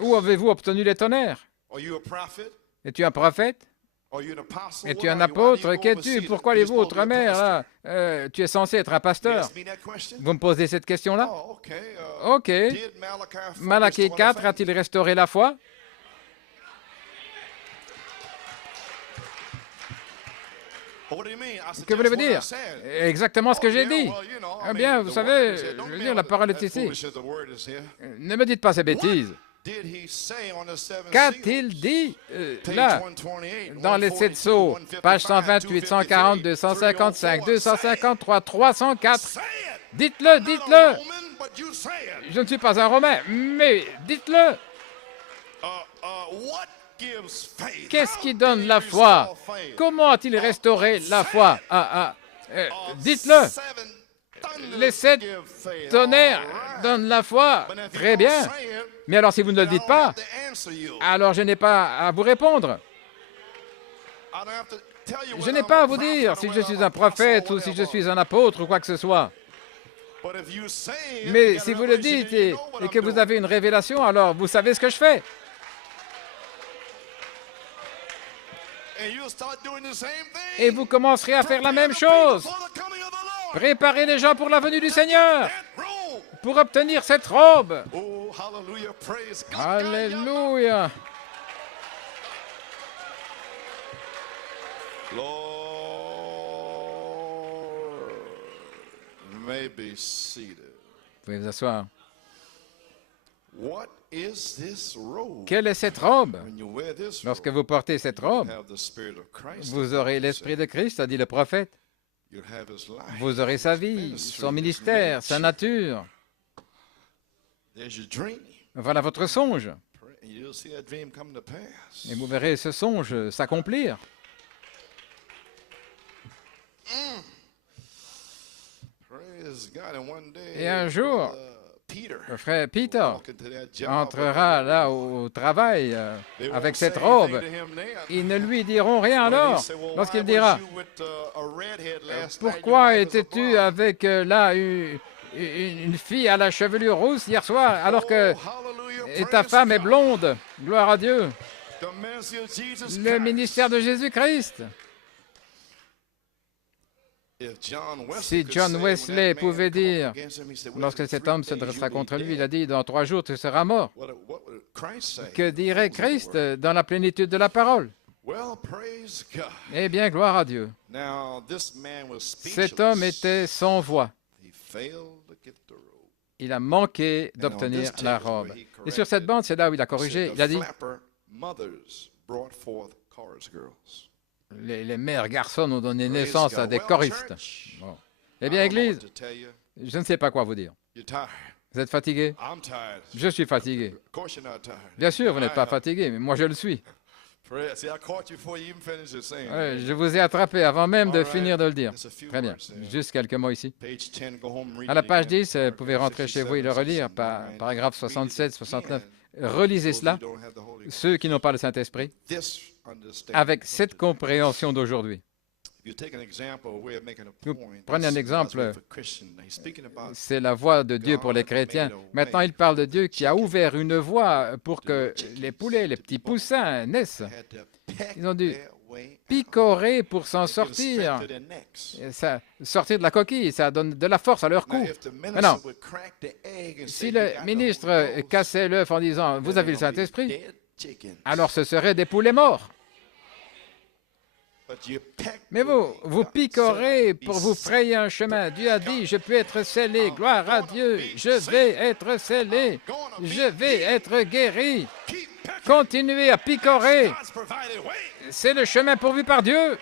Où avez-vous obtenu les tonnerres? Es-tu un prophète? Es-tu un apôtre? Qu'es-tu? Pourquoi les vôtres, mère, là? Tu es censé être un pasteur. Vous me posez cette question-là? OK. Malachie 4 a-t-il restauré la foi? Que voulez-vous dire? Exactement ce que j'ai dit. Eh bien, vous savez, je veux dire, la parole est ici. Ne me dites pas ces bêtises. Qu'a-t-il dit là, dans les 7 sceaux, page 128, 142, 155, 253, 304? Dites-le, dites-le! Je ne suis pas un Romain, mais dites-le! Qu'est-ce qui donne la foi? Comment a-t-il restauré la foi? Dites-le! Les 7 tonnerres donnent la foi. Très bien. Mais alors, si vous ne le dites pas, alors je n'ai pas à vous répondre. Je n'ai pas à vous dire si je suis un prophète ou si je suis un apôtre ou quoi que ce soit. Mais si vous le dites et que vous avez une révélation, alors vous savez ce que je fais. Et vous commencerez à faire la même chose. Préparez les gens pour la venue du Seigneur, pour obtenir cette robe. Alléluia. pouvez vous asseoir. Quelle est cette robe? Lorsque vous portez cette robe, vous aurez l'Esprit de Christ, a dit le prophète. Vous aurez sa vie, son ministère, sa nature. Voilà votre songe. Et vous verrez ce songe s'accomplir. Et un jour, le frère Peter entrera là au travail avec cette robe. Ils ne lui diront rien alors. Lorsqu'il dira, « Pourquoi étais-tu avec là une fille à la chevelure rousse hier soir alors que ta femme est blonde? » Gloire à Dieu. Le ministère de Jésus-Christ. Si John Wesley pouvait dire, lorsque cet homme se dressera contre lui, il a dit, « Dans 3 jours, tu seras mort. » Que dirait Christ dans la plénitude de la parole? Eh bien, gloire à Dieu. Cet homme était sans voix. Il a manqué d'obtenir la robe. Et sur cette bande, c'est là où il a corrigé. Il a dit, les mères garçons ont donné naissance à des choristes. Bon. Eh bien, Église, je ne sais pas quoi vous dire. Vous êtes fatigué? Je suis fatigué. Bien sûr, vous n'êtes pas fatigué, mais moi je le suis. Je vous ai attrapé avant même de finir de le dire. Très bien. Juste quelques mots ici. À la page 10, vous pouvez rentrer chez vous et le relire, paragraphe 67, 69. Relisez cela, ceux qui n'ont pas le Saint-Esprit, avec cette compréhension d'aujourd'hui. Vous prenez un exemple, c'est la voie de Dieu pour les chrétiens. Maintenant, il parle de Dieu qui a ouvert une voie pour que les poulets, les petits poussins naissent. Ils ont dû picorer pour s'en sortir. Sortir de la coquille, ça donne de la force à leur cou. Maintenant, si le ministre cassait l'œuf en disant « Vous avez le Saint-Esprit », alors ce seraient des poulets morts. Mais vous picorez pour vous frayer un chemin. Dieu a dit, je peux être scellé. Gloire à Dieu. Je vais être scellé. Je vais être guéri. Continuez à picorer. C'est le chemin pourvu par Dieu.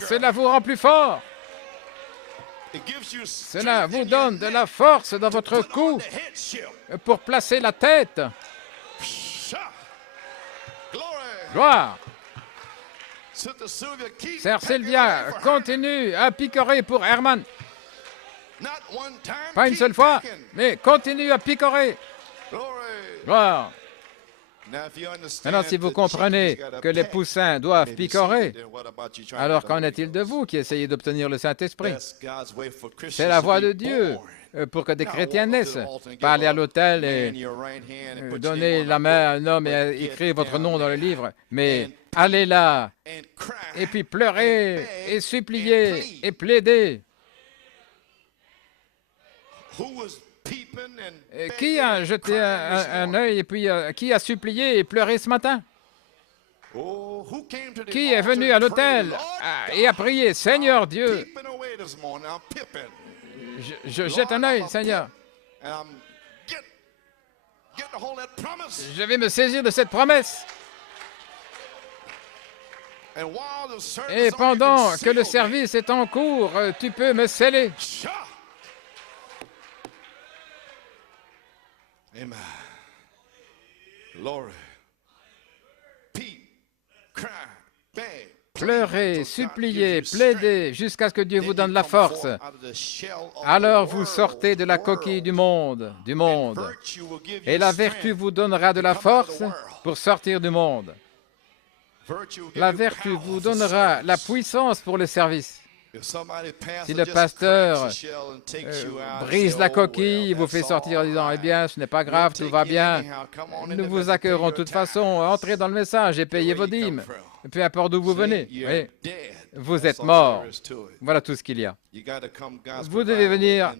Cela vous rend plus fort. Cela vous donne de la force dans votre cou pour placer la tête. Gloire. Sœur Sylvia, continue à picorer pour Herman. Pas une seule fois, mais continue à picorer. Gloire. Maintenant, si vous comprenez que les poussins doivent picorer, alors qu'en est-il de vous qui essayez d'obtenir le Saint-Esprit? C'est la voie de Dieu pour que des chrétiens naissent. Pas aller à l'autel et donner la main à un homme et écrire votre nom dans le livre, mais allez là et puis pleurer et supplier et plaider. Qui a jeté un œil et puis qui a supplié et pleuré ce matin? Qui est venu à l'autel et a prié, Seigneur Dieu, je jette un œil, Seigneur. Je vais me saisir de cette promesse. Et pendant que le service est en cours, tu peux me sceller. Amen. Pleurez, suppliez, plaidez jusqu'à ce que Dieu vous donne la force. Alors vous sortez de la coquille du monde, et la vertu vous donnera de la force pour sortir du monde. La vertu vous donnera la puissance pour le service. Si le pasteur brise la coquille, vous fait sortir en disant « Eh bien, ce n'est pas grave, tout va bien, nous vous accueillerons de toute façon, entrez dans le message et payez vos dîmes, peu importe d'où vous venez. Oui. Vous êtes mort. » Voilà tout ce qu'il y a. Vous devez venir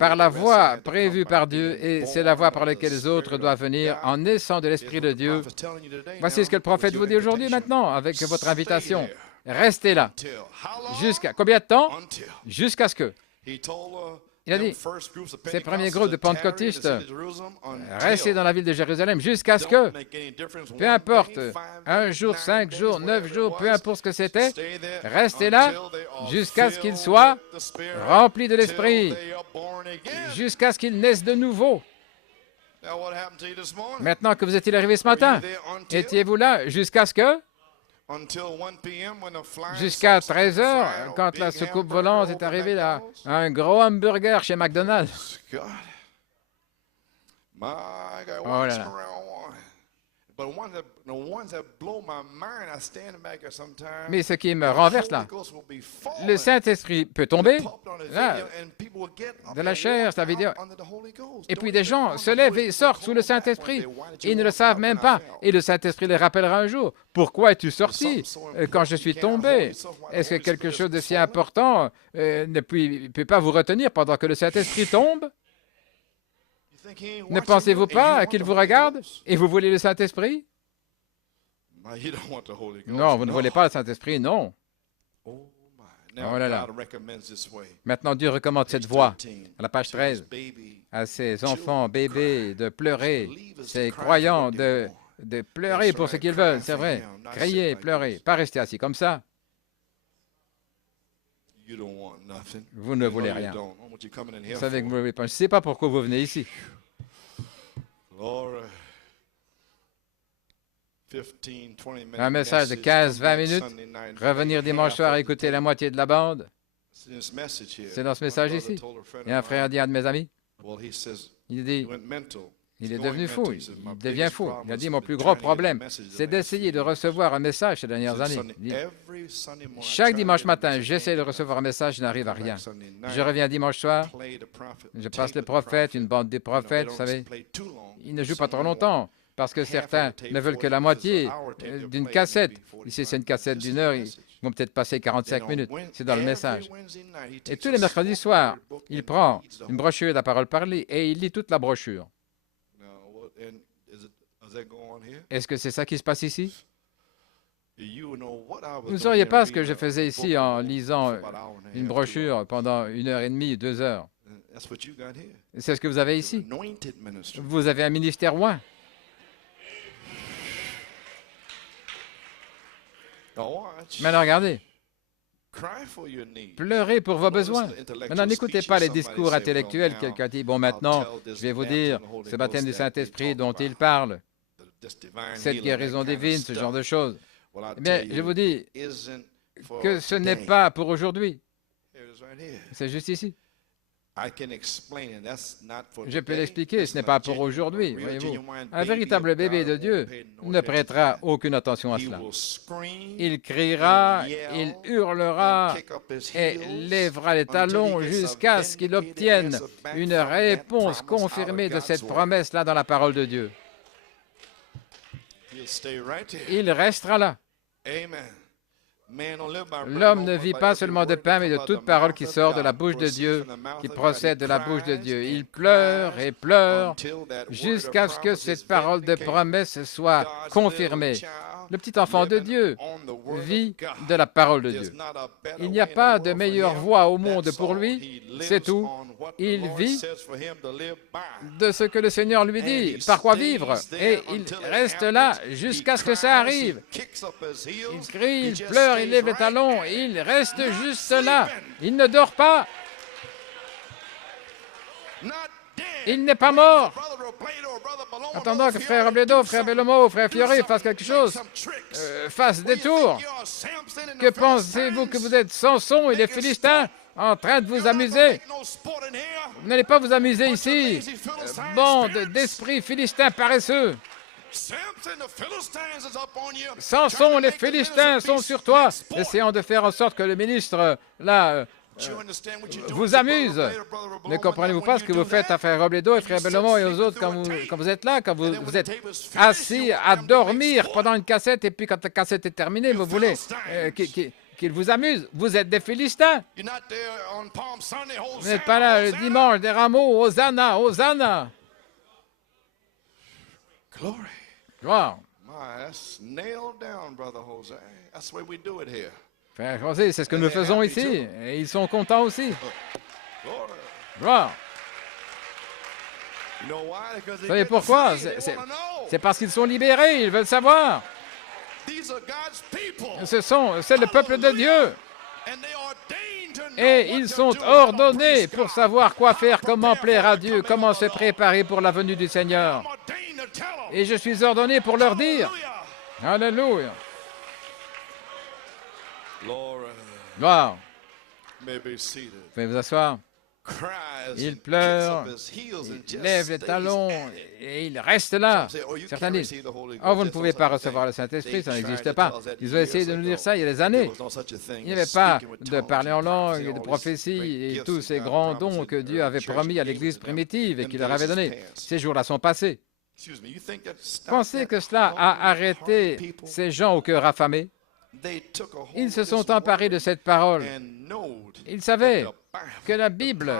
par la voie prévue par Dieu, et c'est la voie par laquelle les autres doivent venir en naissant de l'Esprit de Dieu. Voici ce que le prophète vous dit aujourd'hui maintenant, avec votre invitation. restez là. Jusqu'à combien de temps? Jusqu'à ce que. Il a dit, ces premiers groupes de pentecôtistes, restez dans la ville de Jérusalem jusqu'à ce que, peu importe, 1 jour, 5 jours, 9 jours, peu importe ce que c'était, restez là jusqu'à ce qu'ils soient remplis de l'Esprit, jusqu'à ce qu'ils naissent de nouveau. Maintenant que vous êtes arrivé ce matin, étiez-vous là jusqu'à ce que? Jusqu'à 13 heures, quand la soucoupe volante est arrivée, là, un gros hamburger chez McDonald's. Oh là là. Mais ce qui me renverse là, le Saint-Esprit peut tomber, là, de la chair, ça veut dire. Et puis des gens se lèvent et sortent sous le Saint-Esprit. Ils ne le savent même pas. Et le Saint-Esprit les rappellera un jour. Pourquoi es-tu sorti quand je suis tombé? Est-ce que quelque chose de si important ne peut pas vous retenir pendant que le Saint-Esprit tombe? Ne pensez-vous pas qu'il vous regarde et vous voulez le Saint-Esprit? Non, vous ne voulez pas le Saint-Esprit, non. Oh là là. Maintenant, Dieu recommande cette voie, à la page 13, à ses enfants, bébés, de pleurer, ses croyants, de pleurer pour ce qu'ils veulent, c'est vrai. Crier, pleurer, pas rester assis comme ça. Vous ne voulez rien. Vous savez que vous ne voulez pas. Je ne sais pas pourquoi vous venez ici. Un message de 15-20 minutes, revenir dimanche soir, écouter la moitié de la bande. C'est dans ce message ici. Et un frère dit à un de mes amis, il dit, il est devenu fou, il devient fou. Il a dit, mon plus gros problème, c'est d'essayer de recevoir un message ces dernières années. Il dit, chaque dimanche matin, j'essaie de recevoir un message, je n'arrive à rien. Je reviens dimanche soir, je passe le prophète, une bande des prophètes, vous savez. Ils ne jouent pas trop longtemps, parce que certains ne veulent que la moitié d'une cassette. Ici, c'est une cassette d'une heure, ils vont peut-être passer 45 minutes. C'est dans le message. Et tous les mercredis soirs, il prend une brochure de la parole parlée et il lit toute la brochure. Est-ce que c'est ça qui se passe ici? Vous ne sauriez pas ce que je faisais ici en lisant une brochure pendant 1h30, 2 heures. C'est ce que vous avez ici. Vous avez un ministère loin. Maintenant, regardez. Pleurez pour vos besoins. Maintenant, n'écoutez pas les discours intellectuels. Quelqu'un dit, bon, maintenant, je vais vous dire ce baptême du Saint-Esprit dont il parle, cette guérison divine, ce genre de choses. Eh bien, je vous dis que ce n'est pas pour aujourd'hui. C'est juste ici. Je peux l'expliquer, ce n'est pas pour aujourd'hui, voyez-vous. Un véritable bébé de Dieu ne prêtera aucune attention à cela. Il criera, il hurlera et lèvera les talons jusqu'à ce qu'il obtienne une réponse confirmée de cette promesse-là dans la parole de Dieu. Il restera là. L'homme ne vit pas seulement de pain, mais de toute parole qui sort de la bouche de Dieu, qui procède de la bouche de Dieu. Il pleure et pleure jusqu'à ce que cette parole de promesse soit confirmée. Le petit enfant de Dieu vit de la parole de Dieu. Il n'y a pas de meilleure voie au monde pour lui, c'est tout. Il vit de ce que le Seigneur lui dit, par quoi vivre, et il reste là jusqu'à ce que ça arrive. Il crie, il pleure, il lève les talons, il reste juste là. Il ne dort pas. Il n'est pas mort. Attendant que frère Robledo, frère Bellomo, frère Fiori fassent quelque chose, fassent des tours. Que pensez-vous que vous êtes Samson et les Philistins en train de vous amuser? Vous n'allez pas vous amuser ici, bande d'esprits philistins paresseux. Samson, les Philistins sont sur toi, essayant de faire en sorte que le ministre, là, vous amuse. Ne comprenez-vous pas ce que vous faites à frère Robledo et frère Bellomo et aux autres quand vous êtes là, quand vous êtes assis à dormir pendant une cassette et puis quand la cassette est terminée, vous voulez qu'il vous amuse. Vous êtes des Philistins. Vous n'êtes pas là le dimanche des rameaux. Hosanna, Hosanna. Gloire. Frère José, c'est ce que nous faisons ici. Et ils sont contents aussi. Gloire. Vous savez pourquoi? C'est parce qu'ils sont libérés, ils veulent savoir. C'est le peuple de Dieu. Et ils sont ordonnés pour savoir quoi faire, comment plaire à Dieu, comment se préparer pour la venue du Seigneur. Et je suis ordonné pour leur dire. Alléluia. Gloire. Vous pouvez vous asseoir. Il pleure, il lève les talons et il reste là. Certains disent, oh, vous ne pouvez pas recevoir le Saint-Esprit, ça n'existe pas. Ils ont essayé de nous dire ça il y a des années. Il n'y avait pas de parler en langue, de prophétie et tous ces grands dons que Dieu avait promis à l'Église primitive et qu'il leur avait donnés. Ces jours-là sont passés. Pensez que cela a arrêté ces gens au cœur affamé? Ils se sont emparés de cette parole. Ils savaient que la Bible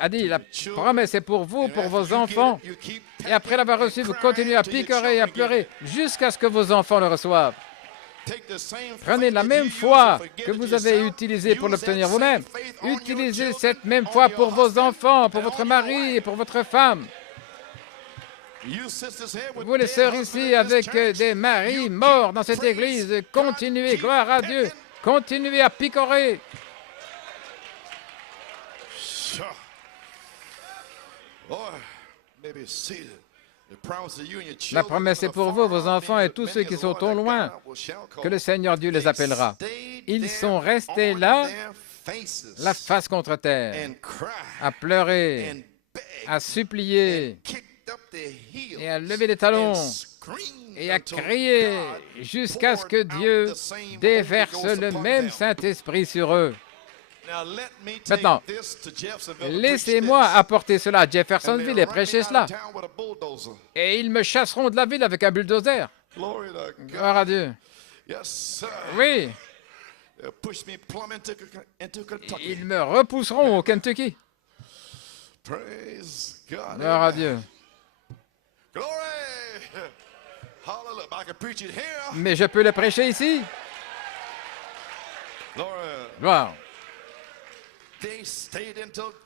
a dit, la promesse est pour vous, pour vos enfants. Et après l'avoir reçu, vous continuez à picorer et à pleurer jusqu'à ce que vos enfants le reçoivent. Prenez la même foi que vous avez utilisée pour l'obtenir vous-même. Utilisez cette même foi pour vos enfants, pour votre mari et pour votre femme. Vous les sœurs ici avec des maris morts dans cette église, continuez, gloire à Dieu, continuez à picorer. La promesse est pour vous, vos enfants et tous ceux qui sont au loin, que le Seigneur Dieu les appellera. Ils sont restés là, la face contre terre, à pleurer, à supplier, et à lever les talons et à crier jusqu'à ce que Dieu déverse le même Saint-Esprit sur eux. Maintenant, laissez-moi apporter cela à Jeffersonville et prêcher cela. Et ils me chasseront de la ville avec un bulldozer. Gloire à Dieu. Oui. Ils me repousseront au Kentucky. Gloire à Dieu. Mais je peux le prêcher ici. Gloire.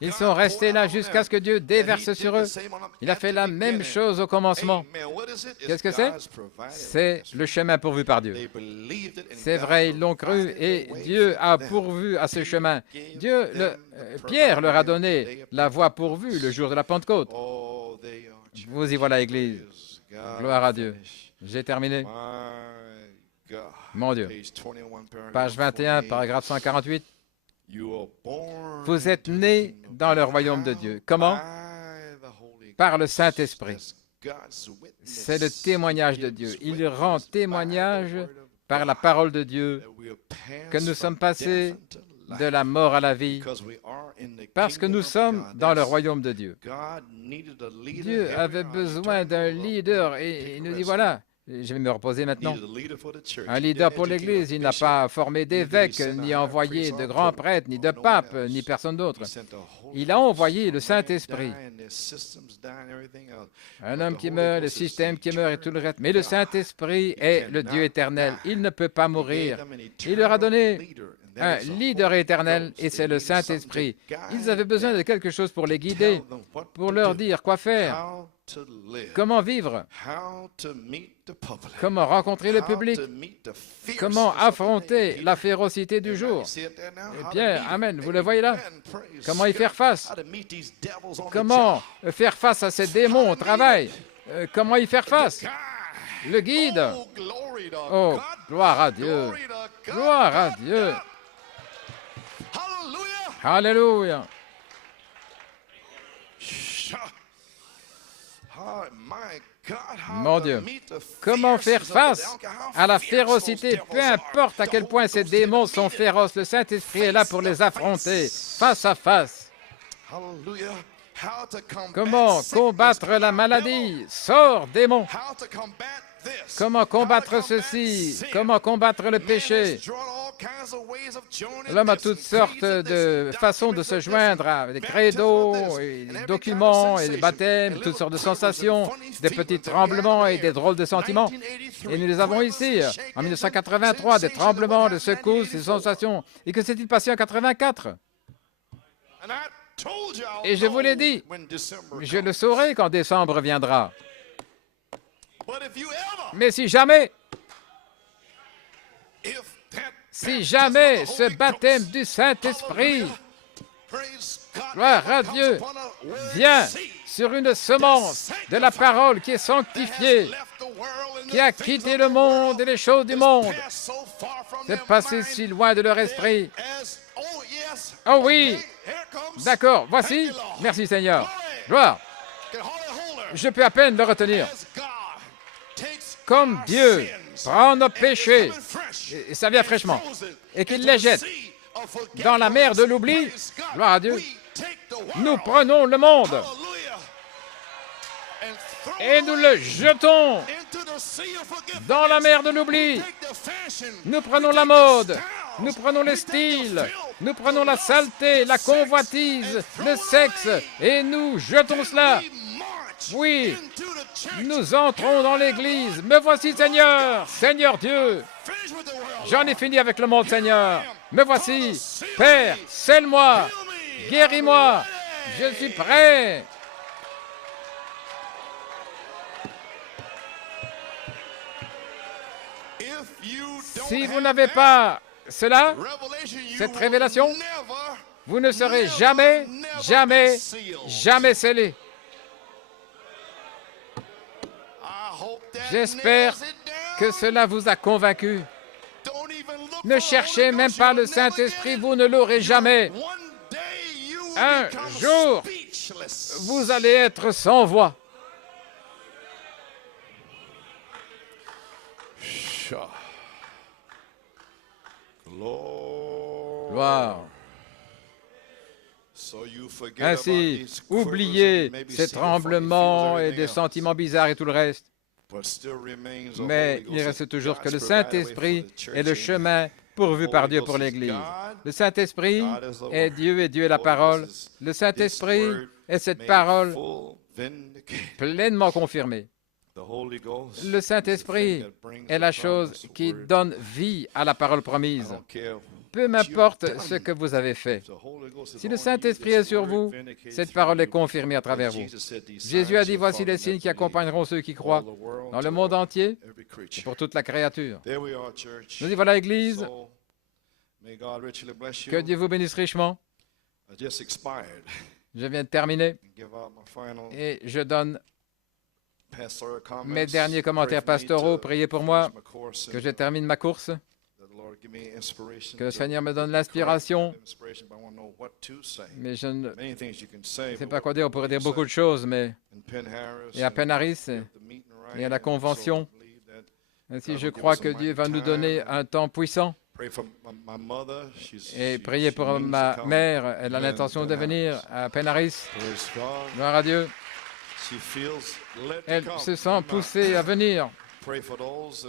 Ils sont restés là jusqu'à ce que Dieu déverse sur eux. Il a fait la même chose au commencement. Qu'est-ce que c'est? C'est le chemin pourvu par Dieu. C'est vrai, ils l'ont cru et Dieu a pourvu à ce chemin. Pierre leur a donné la voie pourvue le jour de la Pentecôte. Vous y voilà, Église. Gloire à Dieu. J'ai terminé. Mon Dieu. Page 21, paragraphe 148. Vous êtes nés dans le royaume de Dieu. Comment? Par le Saint-Esprit. C'est le témoignage de Dieu. Il rend témoignage par la parole de Dieu que nous sommes passés de la mort à la vie parce que nous sommes dans le royaume de Dieu. Dieu avait besoin d'un leader et il nous dit voilà, je vais me reposer maintenant. Un leader pour l'Église, il n'a pas formé d'évêques, ni envoyé de grands prêtres, ni de papes, ni personne d'autre. Il a envoyé le Saint-Esprit. Un homme qui meurt, le système qui meurt et tout le reste. Mais le Saint-Esprit est le Dieu éternel. Il ne peut pas mourir. Il leur a donné un leader éternel et c'est le Saint-Esprit. Ils avaient besoin de quelque chose pour les guider, pour leur dire quoi faire, comment vivre, comment rencontrer le public, comment affronter la férocité du jour. Et Pierre, amen, vous le voyez là? Comment y faire face? Comment faire face à ces démons au travail? Comment y faire face? Le guide. Oh, gloire à Dieu. Gloire à Dieu. Alléluia. Mon Dieu, comment faire face à la férocité, peu importe à quel point ces démons sont féroces, le Saint-Esprit est là pour les affronter face à face. Comment combattre la maladie? Sors, démon. Comment combattre ceci? Comment combattre le péché? L'homme a toutes sortes de façons de se joindre à des credos, et des documents, et des baptêmes, toutes sortes de sensations, des petits tremblements et des drôles de sentiments. Et nous les avons ici, en 1983, des tremblements, des secousses, des sensations. Et que s'est-il passé en 84? Et je vous l'ai dit, je le saurai quand décembre viendra. Mais si jamais ce baptême du Saint-Esprit, gloire à Dieu, vient sur une semence de la parole qui est sanctifiée, qui a quitté le monde et les choses du monde, c'est passé si loin de leur esprit. Oh oui, d'accord, voici, merci Seigneur, gloire, je peux à peine le retenir. Comme Dieu prend nos péchés, et ça vient fraîchement, et qu'il les jette dans la mer de l'oubli, gloire à Dieu, nous prenons le monde et nous le jetons dans la mer de l'oubli. Nous prenons la mode, nous prenons les styles, nous prenons la saleté, la convoitise, le sexe, et nous jetons cela. Oui, nous entrons dans l'Église. Me voici, Seigneur, Seigneur Dieu. J'en ai fini avec le monde, Seigneur. Me voici. Père, scelle-moi, guéris-moi. Je suis prêt. Si vous n'avez pas cela, cette révélation, vous ne serez jamais, jamais, jamais scellé. J'espère que cela vous a convaincu. Ne cherchez même pas le Saint-Esprit, vous ne l'aurez jamais. Un jour, vous allez être sans voix. Gloire. Ainsi, oubliez ces tremblements et des sentiments bizarres et tout le reste. Mais il reste toujours que le Saint-Esprit est le chemin pourvu par Dieu pour l'Église. Le Saint-Esprit est Dieu et Dieu est la parole. Le Saint-Esprit est cette parole pleinement confirmée. Le Saint-Esprit est la chose qui donne vie à la parole promise. Peu m'importe ce que vous avez fait. Si le Saint-Esprit est sur vous, cette parole est confirmée à travers vous. Jésus a dit, voici les signes qui accompagneront ceux qui croient dans le monde entier et pour toute la créature. Nous y voilà, Église. Que Dieu vous bénisse richement. Je viens de terminer et je donne mes derniers commentaires pastoraux. Priez pour moi que je termine ma course. Que le Seigneur me donne l'inspiration, mais je ne sais pas quoi dire. On pourrait dire beaucoup de choses, mais il y a Penn Harris, il y a la convention. Ainsi, je crois que Dieu va nous donner un temps puissant. Et priez pour ma mère, elle a l'intention de venir à Penn Harris. Gloire à Dieu. Elle se sent poussée à venir.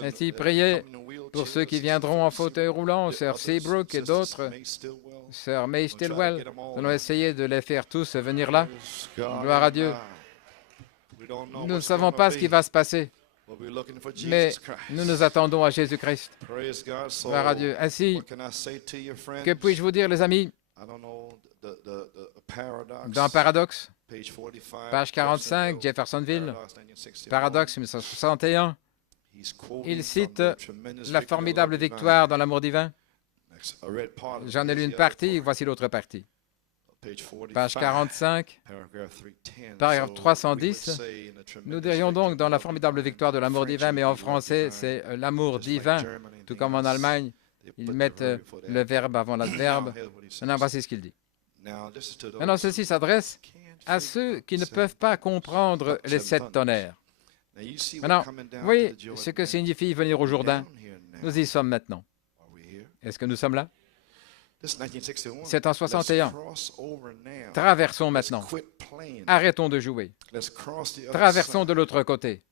Ainsi, priez pour ceux qui viendront en fauteuil roulant, Sœur Seabrook et d'autres, Sœur May Stillwell. Nous allons essayer de les faire tous venir là. Gloire à Dieu. Nous ne savons pas ce qui va se passer, mais nous nous attendons à Jésus-Christ. Gloire à Dieu. Ainsi, que puis-je vous dire, les amis? Dans Paradoxe, page 45, Jeffersonville, Paradoxe 1961, il cite la formidable victoire dans l'amour divin. J'en ai lu une partie, voici l'autre partie. Page 45, paragraphe 310. Nous dirions donc dans la formidable victoire de l'amour divin, mais en français, c'est l'amour divin, tout comme en Allemagne, ils mettent le verbe avant l'adverbe. Maintenant, voici ce qu'il dit. Maintenant, ceci s'adresse à ceux qui ne peuvent pas comprendre les 7 tonnerres. Maintenant, vous voyez ce que signifie venir au Jourdain? Nous y sommes maintenant. Est-ce que nous sommes là? C'est en 61. Traversons maintenant. Arrêtons de jouer. Traversons de l'autre côté.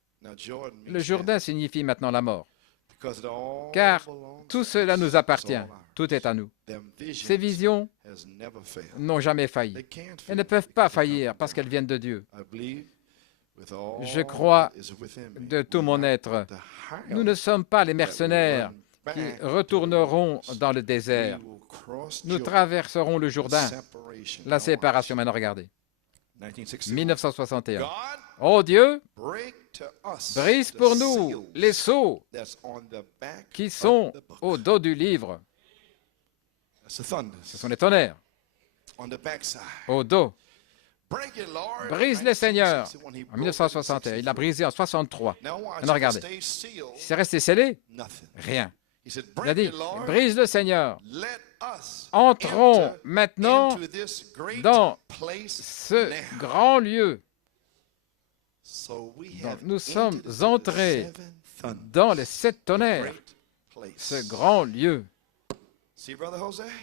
Le Jourdain signifie maintenant la mort. Car tout cela nous appartient. Tout est à nous. Ces visions n'ont jamais failli. Elles ne peuvent pas faillir parce qu'elles viennent de Dieu. Je crois de tout mon être, nous ne sommes pas les mercenaires qui retourneront dans le désert. Nous traverserons le Jourdain, la séparation. Maintenant, regardez. 1961. Oh Dieu, brise pour nous les sceaux qui sont au dos du livre. Ce sont les tonnerres. Au dos. Brise-les, Seigneur. En 1961. Il l'a brisé en 63. Maintenant, regardez. C'est resté scellé? Rien. Il a dit, brise-le, Seigneur. Entrons maintenant dans ce grand lieu. Donc, nous sommes entrés dans les 7 tonnerres, ce grand lieu.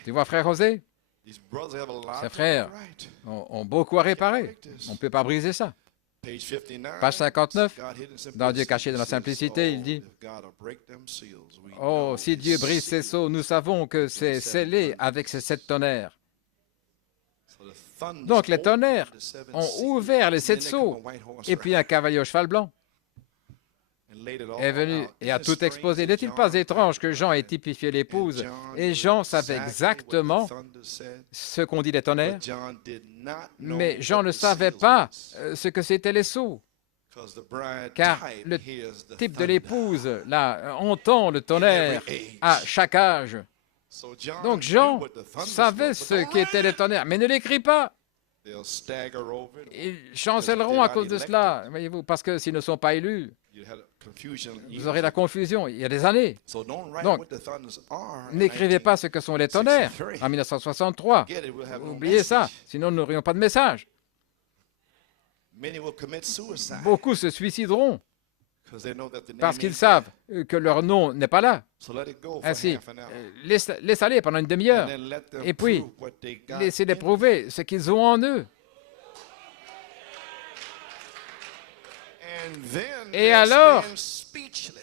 Tu vois, frère José? Ces frères ont beaucoup à réparer. On ne peut pas briser ça. Page 59, dans Dieu caché dans la simplicité, il dit, « Oh, si Dieu brise ces sceaux, nous savons que c'est scellé avec ces 7 tonnerres. » Donc les tonnerres ont ouvert les 7 sceaux, et puis un cavalier au cheval blanc est venu et a tout exposé. N'est-il pas étrange que Jean ait typifié l'épouse, et Jean savait exactement ce qu'ont dit les tonnerres, mais Jean ne savait pas ce que c'étaient les sceaux, car le type de l'épouse, là, entend le tonnerre à chaque âge. Donc Jean savait ce qu'étaient les tonnerres, mais ne l'écrit pas. Ils chancelleront à cause de cela, voyez-vous, parce que s'ils ne sont pas élus, vous aurez la confusion il y a des années. Donc, n'écrivez pas ce que sont les tonnerres en 1963. Oubliez ça, sinon nous n'aurions pas de message. Beaucoup se suicideront parce qu'ils savent que leur nom n'est pas là. Ainsi, laisse aller pendant une demi-heure et puis laissez-les prouver ce qu'ils ont en eux. Et alors,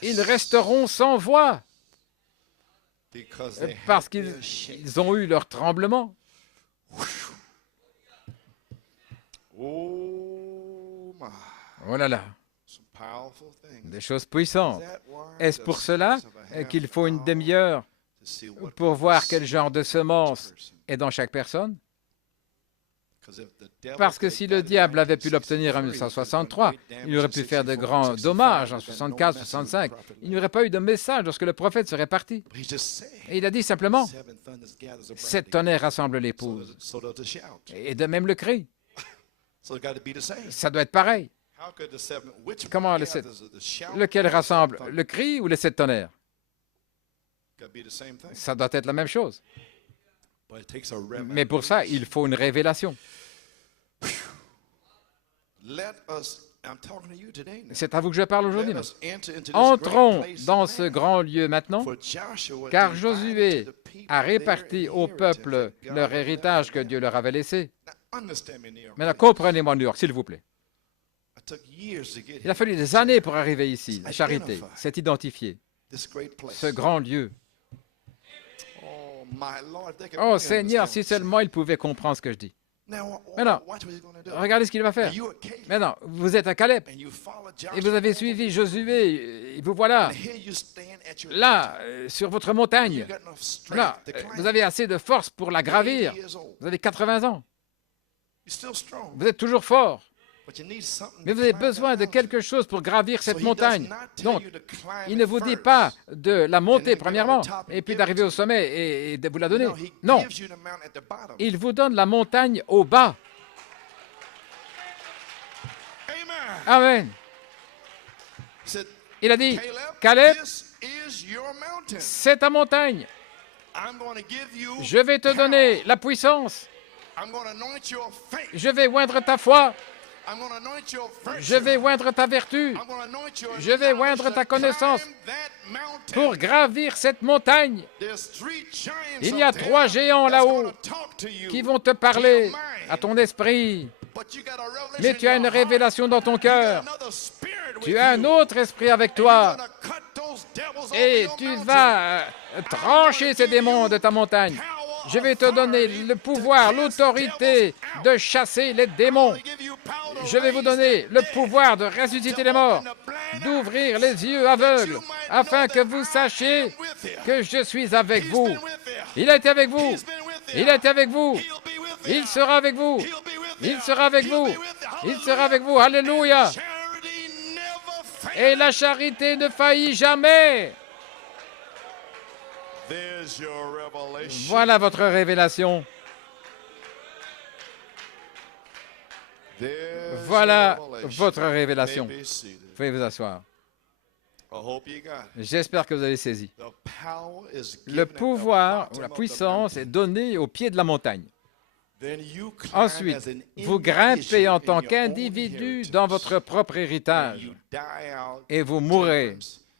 ils resteront sans voix parce qu'ils ont eu leur tremblement. Oh là là, des choses puissantes. Est-ce pour cela qu'il faut une demi-heure pour voir quel genre de semence est dans chaque personne? Parce que si le diable avait pu l'obtenir en 1963, il aurait pu faire de grands dommages en 64, 65. Il n'y aurait pas eu de message lorsque le prophète serait parti. Et il a dit simplement, 7 tonnerres rassemblent l'épouse. Et de même le cri. Ça doit être pareil. Comment les 7? Lequel rassemble? Le cri ou les 7 tonnerres? Ça doit être la même chose. Mais pour ça, il faut une révélation. C'est à vous que je parle aujourd'hui. Entrons dans ce grand lieu maintenant, car Josué a réparti au peuple leur héritage que Dieu leur avait laissé. Maintenant, comprenez-moi, New York, s'il vous plaît. Il a fallu des années pour arriver ici. La charité, c'est identifié. Ce grand lieu. Oh Seigneur, si seulement il pouvait comprendre ce que je dis. Maintenant, regardez ce qu'il va faire. Maintenant, vous êtes à Caleb et vous avez suivi Josué et vous voilà là, sur votre montagne. Là, vous avez assez de force pour la gravir. Vous avez 80 ans. Vous êtes toujours fort. Mais vous avez besoin de quelque chose pour gravir cette montagne. Donc, il ne vous dit pas de la monter premièrement, et puis d'arriver au sommet et de vous la donner. Non, il vous donne la montagne au bas. Amen. Il a dit, Caleb, c'est ta montagne. Je vais te donner la puissance. Je vais oindre ta foi. Je vais oindre ta vertu. Je vais oindre ta connaissance pour gravir cette montagne. Il y a 3 géants là-haut qui vont te parler à ton esprit. Mais tu as une révélation dans ton cœur. Tu as un autre esprit avec toi. et tu vas trancher ces démons de ta montagne. Je vais te donner le pouvoir, l'autorité de chasser les démons. Je vais vous donner le pouvoir de ressusciter les morts, d'ouvrir les yeux aveugles, afin que vous sachiez que je suis avec vous. Il a été avec vous. Il a été avec vous. Il sera avec vous. Il sera avec vous. Il sera avec vous. Alléluia. Et la charité ne faillit jamais. Voilà votre révélation. Voilà votre révélation. Veuillez vous asseoir. J'espère que vous avez saisi. Le pouvoir ou la puissance est donnée au pied de la montagne. Ensuite, vous grimpez en tant qu'individu dans votre propre héritage et vous mourrez.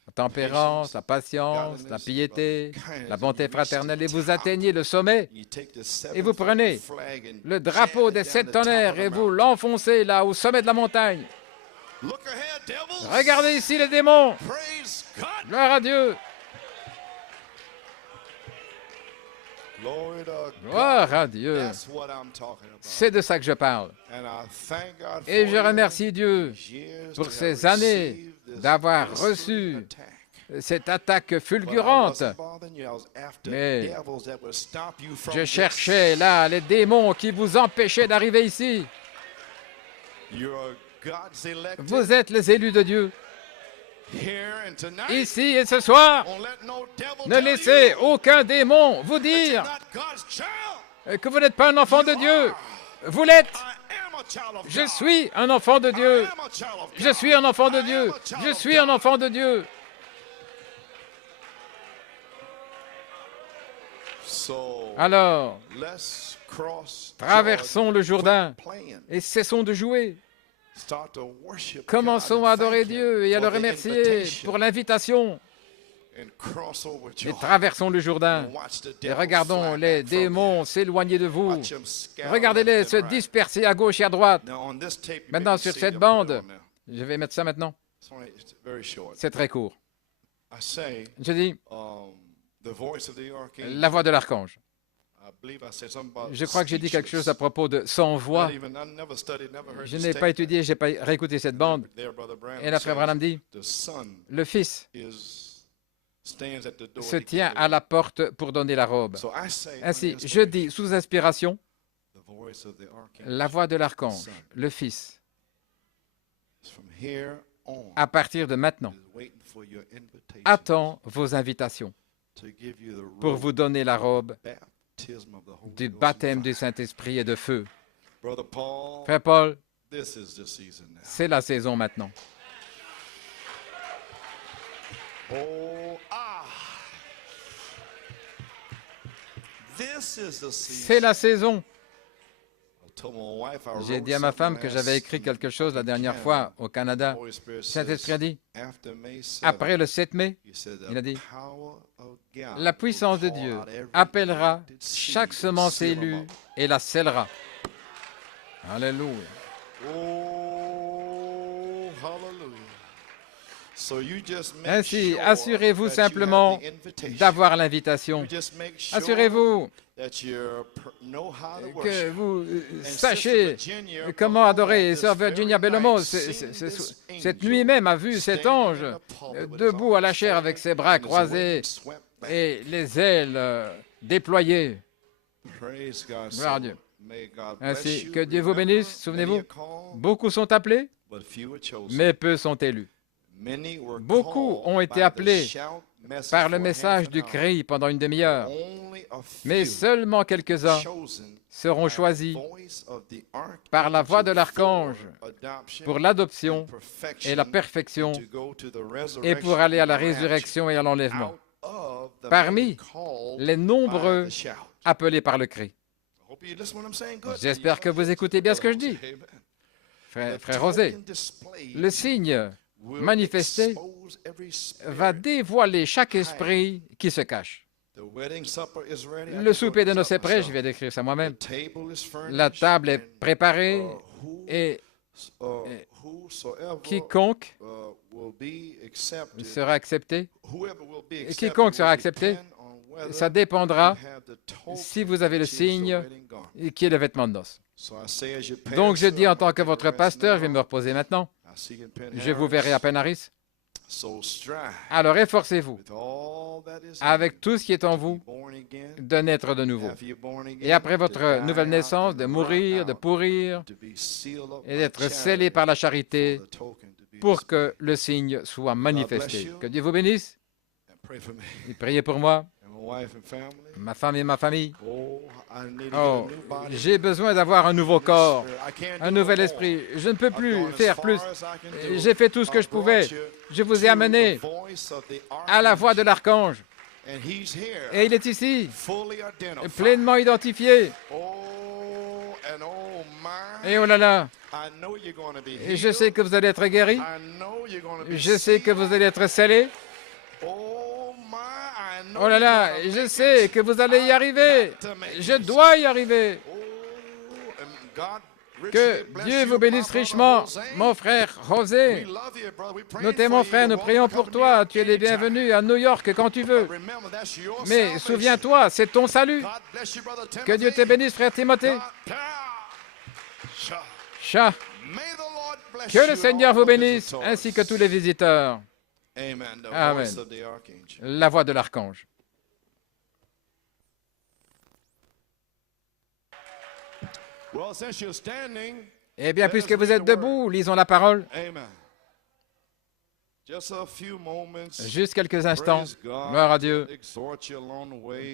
La tempérance, la patience, la piété, la bonté fraternelle, et vous atteignez le sommet, et vous prenez le drapeau des 7 tonnerres et vous l'enfoncez là au sommet de la montagne. Regardez ici les démons. Gloire à Dieu. Gloire à Dieu. C'est de ça que je parle. Et je remercie Dieu pour ces années d'avoir reçu cette attaque fulgurante. Mais je cherchais là les démons qui vous empêchaient d'arriver ici. Vous êtes les élus de Dieu. Ici et ce soir, ne laissez aucun démon vous dire que vous n'êtes pas un enfant de Dieu. Vous l'êtes. Je suis un enfant de Dieu. Je suis un enfant de Dieu. Je suis un enfant de Dieu. Alors, traversons le Jourdain et cessons de jouer. Commençons à adorer Dieu et à le remercier pour l'invitation. Et traversons le Jourdain et regardons les démons s'éloigner de vous. Regardez-les se disperser à gauche et à droite. Maintenant, sur cette bande, je vais mettre ça maintenant. C'est très court. Je dis la voix de l'archange. Je crois que j'ai dit quelque chose à propos de son voix. Je n'ai pas étudié, je n'ai pas réécouté cette bande. Et là, frère Branham dit, le Fils se tient à la porte pour donner la robe. Ainsi, je dis, sous inspiration, la voix de l'archange, le Fils, à partir de maintenant, attend vos invitations pour vous donner la robe du baptême du Saint-Esprit et de feu. Frère Paul, c'est la saison maintenant. C'est la saison. J'ai dit à ma femme que j'avais écrit quelque chose la dernière fois au Canada. Saint-Esprit a dit, après le 7 mai, il a dit, la puissance de Dieu appellera chaque semence élue et la scellera. Alléluia. Ainsi, assurez-vous simplement d'avoir l'invitation. Assurez-vous que vous sachiez comment adorer. Sœur Virginia Bellomo, cette nuit même, a vu cet ange debout à la chair avec ses bras croisés et les ailes déployées. Gloire à Dieu. Ainsi, que Dieu vous bénisse. Souvenez-vous, beaucoup sont appelés, mais peu sont élus. Beaucoup ont été appelés par le message du cri pendant une demi-heure, mais seulement quelques-uns seront choisis par la voix de l'archange pour l'adoption et la perfection et pour aller à la résurrection et à l'enlèvement, parmi les nombreux appelés par le cri. J'espère que vous écoutez bien ce que je dis. Frère Rosé, le signe manifesté va dévoiler chaque esprit qui se cache. Le souper de noces est prêt, je viens d'écrire ça moi-même. La table est préparée et quiconque sera accepté. Et quiconque sera accepté, ça dépendra si vous avez le signe qui est le vêtement de noces. Donc je dis en tant que votre pasteur, je vais me reposer maintenant. Je vous verrai à Penn-Harris. Alors efforcez-vous, avec tout ce qui est en vous, de naître de nouveau. Et après votre nouvelle naissance, de mourir, de pourrir, et d'être scellé par la charité pour que le signe soit manifesté. Que Dieu vous bénisse. Et priez pour moi, ma femme et ma famille. Oh, j'ai besoin d'avoir un nouveau corps, un nouvel esprit. Je ne peux plus faire plus. J'ai fait tout ce que je pouvais. Je vous ai amené à la voix de l'archange. Et il est ici, pleinement identifié. Et oh là là, et je sais que vous allez être guéri. Je sais que vous allez être scellé. Oh là là, je sais que vous allez y arriver. Je dois y arriver. Que Dieu vous bénisse richement, mon frère José. Nous t'aimons, frère, nous prions pour toi. Tu es le bienvenu à New York quand tu veux. Mais souviens-toi, c'est ton salut. Que Dieu te bénisse, frère Timothée. Chat. Que le Seigneur vous bénisse, ainsi que tous les visiteurs. Amen. La voix de l'archange. Eh bien, puisque vous êtes debout, lisons la parole. Juste quelques instants, gloire à Dieu,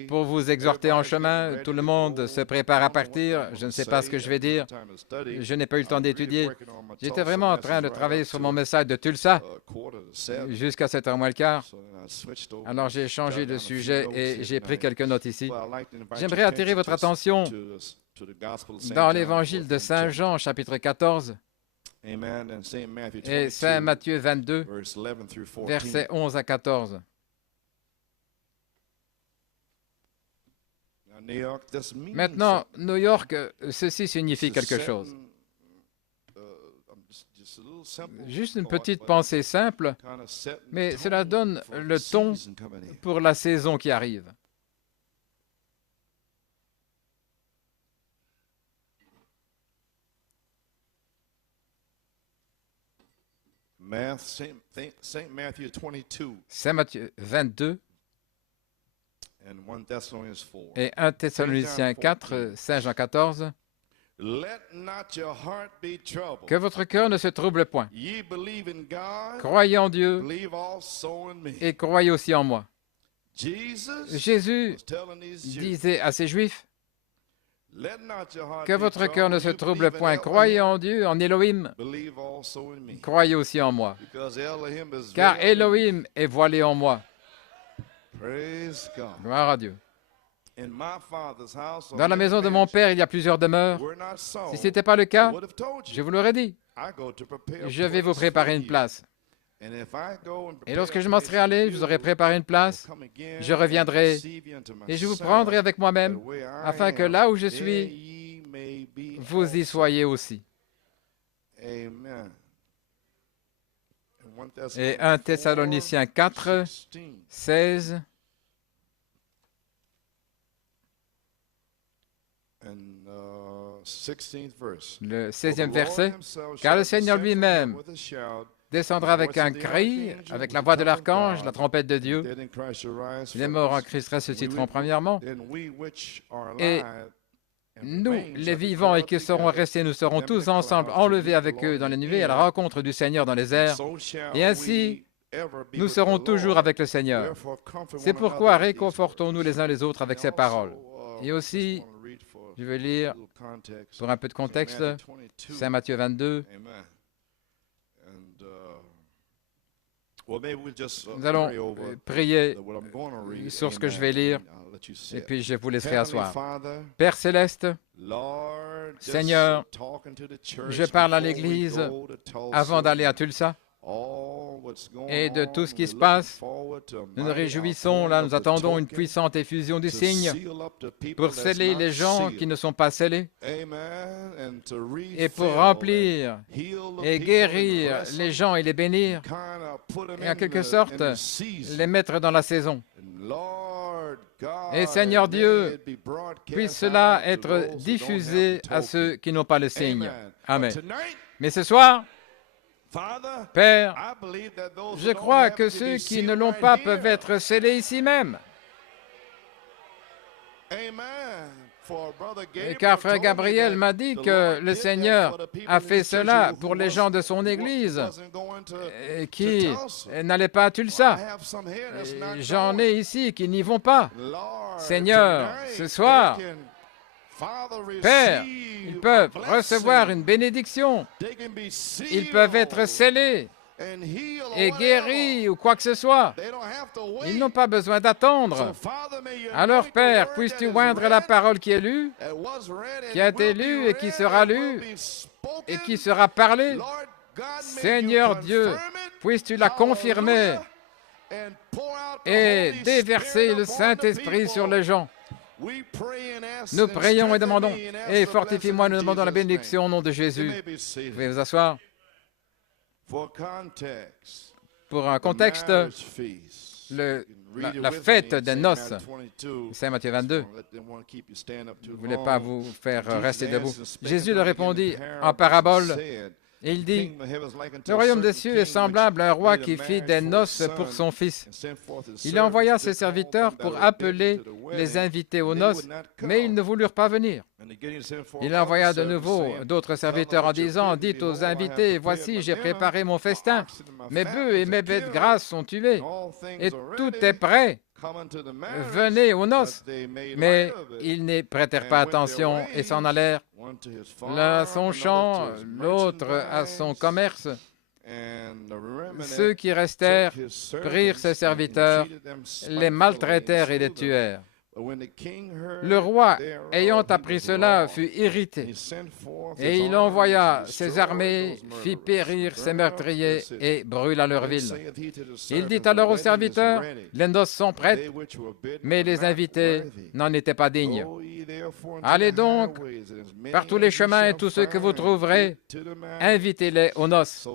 pour vous exhorter en chemin. Tout le monde se prépare à partir. Je ne sais pas ce que je vais dire. Je n'ai pas eu le temps d'étudier. J'étais vraiment en train de travailler sur mon message de Tulsa jusqu'à 7h moins le quart. Alors j'ai changé de sujet et j'ai pris quelques notes ici. J'aimerais attirer votre attention dans l'évangile de Saint Jean, chapitre 14, et Saint Matthieu 22, versets 11 à 14. Maintenant, New York, ceci signifie quelque chose. Juste une petite pensée simple, mais cela donne le ton pour la saison qui arrive. Saint Matthieu 22 et 1 Thessaloniciens 4, Saint Jean 14. Que votre cœur ne se trouble point. Croyez en Dieu et croyez aussi en moi. Jésus disait à ses Juifs, que votre cœur ne se trouble point. Croyez en Dieu, en Elohim. Croyez aussi en moi. Car Elohim est voilé en moi. Gloire à Dieu. Dans la maison de mon Père, il y a plusieurs demeures. Si ce n'était pas le cas, je vous l'aurais dit. Je vais vous préparer une place. Et lorsque je m'en serai allé, je vous aurai préparé une place. Je reviendrai et je vous prendrai avec moi-même, afin que là où je suis, vous y soyez aussi. Et 1 Thessaloniciens 4, 16. Le 16e verset. Car le Seigneur lui-même descendra avec un cri, avec la voix de l'archange, la trompette de Dieu. Les morts en Christ ressusciteront premièrement. Et nous, les vivants et qui seront restés, nous serons tous ensemble enlevés avec eux dans les nuées à la rencontre du Seigneur dans les airs. Et ainsi, nous serons toujours avec le Seigneur. C'est pourquoi réconfortons-nous les uns les autres avec ces paroles. Et aussi, je vais lire, pour un peu de contexte, Saint Matthieu 22. Nous allons prier sur ce que je vais lire, et puis je vous laisserai asseoir. Père céleste, Seigneur, je parle à l'Église avant d'aller à Tulsa. et de tout ce qui se passe. Nous nous réjouissons, là, nous attendons une puissante effusion du signe pour sceller les gens qui ne sont pas scellés et pour remplir et guérir les gens et les bénir et en quelque sorte les mettre dans la saison. Et Seigneur Dieu, puisse cela être diffusé à ceux qui n'ont pas le signe. Amen. Mais ce soir, Père, je crois que ceux qui ne l'ont pas peuvent être scellés ici même. Et car Frère Gabriel m'a dit que le Seigneur a fait cela pour les gens de son Église qui n'allaient pas à Tulsa. J'en ai ici qui n'y vont pas. Seigneur, ce soir, Père, ils peuvent recevoir une bénédiction. Ils peuvent être scellés et guéris ou quoi que ce soit. Ils n'ont pas besoin d'attendre. Alors, Père, puisses-tu oindre la parole qui est lue, qui a été lue et qui sera lue et qui sera parlée. Seigneur Dieu, puisses-tu la confirmer et déverser le Saint-Esprit sur les gens. Nous prions et demandons, et fortifie-moi, nous demandons la bénédiction au nom de Jésus. Vous pouvez vous asseoir. Pour un contexte, la fête des noces, Saint Matthieu 22, je ne voulais pas vous faire rester debout. Jésus leur répondit en parabole, et il dit, « Le royaume des cieux est semblable à un roi qui fit des noces pour son fils. Il envoya ses serviteurs pour appeler les invités aux noces, mais ils ne voulurent pas venir. Il envoya de nouveau d'autres serviteurs en disant, « Dites aux invités, voici, j'ai préparé mon festin. Mes bœufs et mes bêtes grasses sont tués, et tout est prêt. Venez aux noces. » Mais ils n'y prêtèrent pas attention et s'en allèrent, l'un à son champ, l'autre à son commerce. Ceux qui restèrent prirent ses serviteurs, les maltraitèrent et les tuèrent. Le roi, ayant appris cela, fut irrité, et il envoya ses armées, fit périr ses meurtriers et brûla leur ville. Il dit alors aux serviteurs, « Les noces sont prêtes, mais les invités n'en étaient pas dignes. Allez donc par tous les chemins et tous ceux que vous trouverez, invitez-les aux noces. »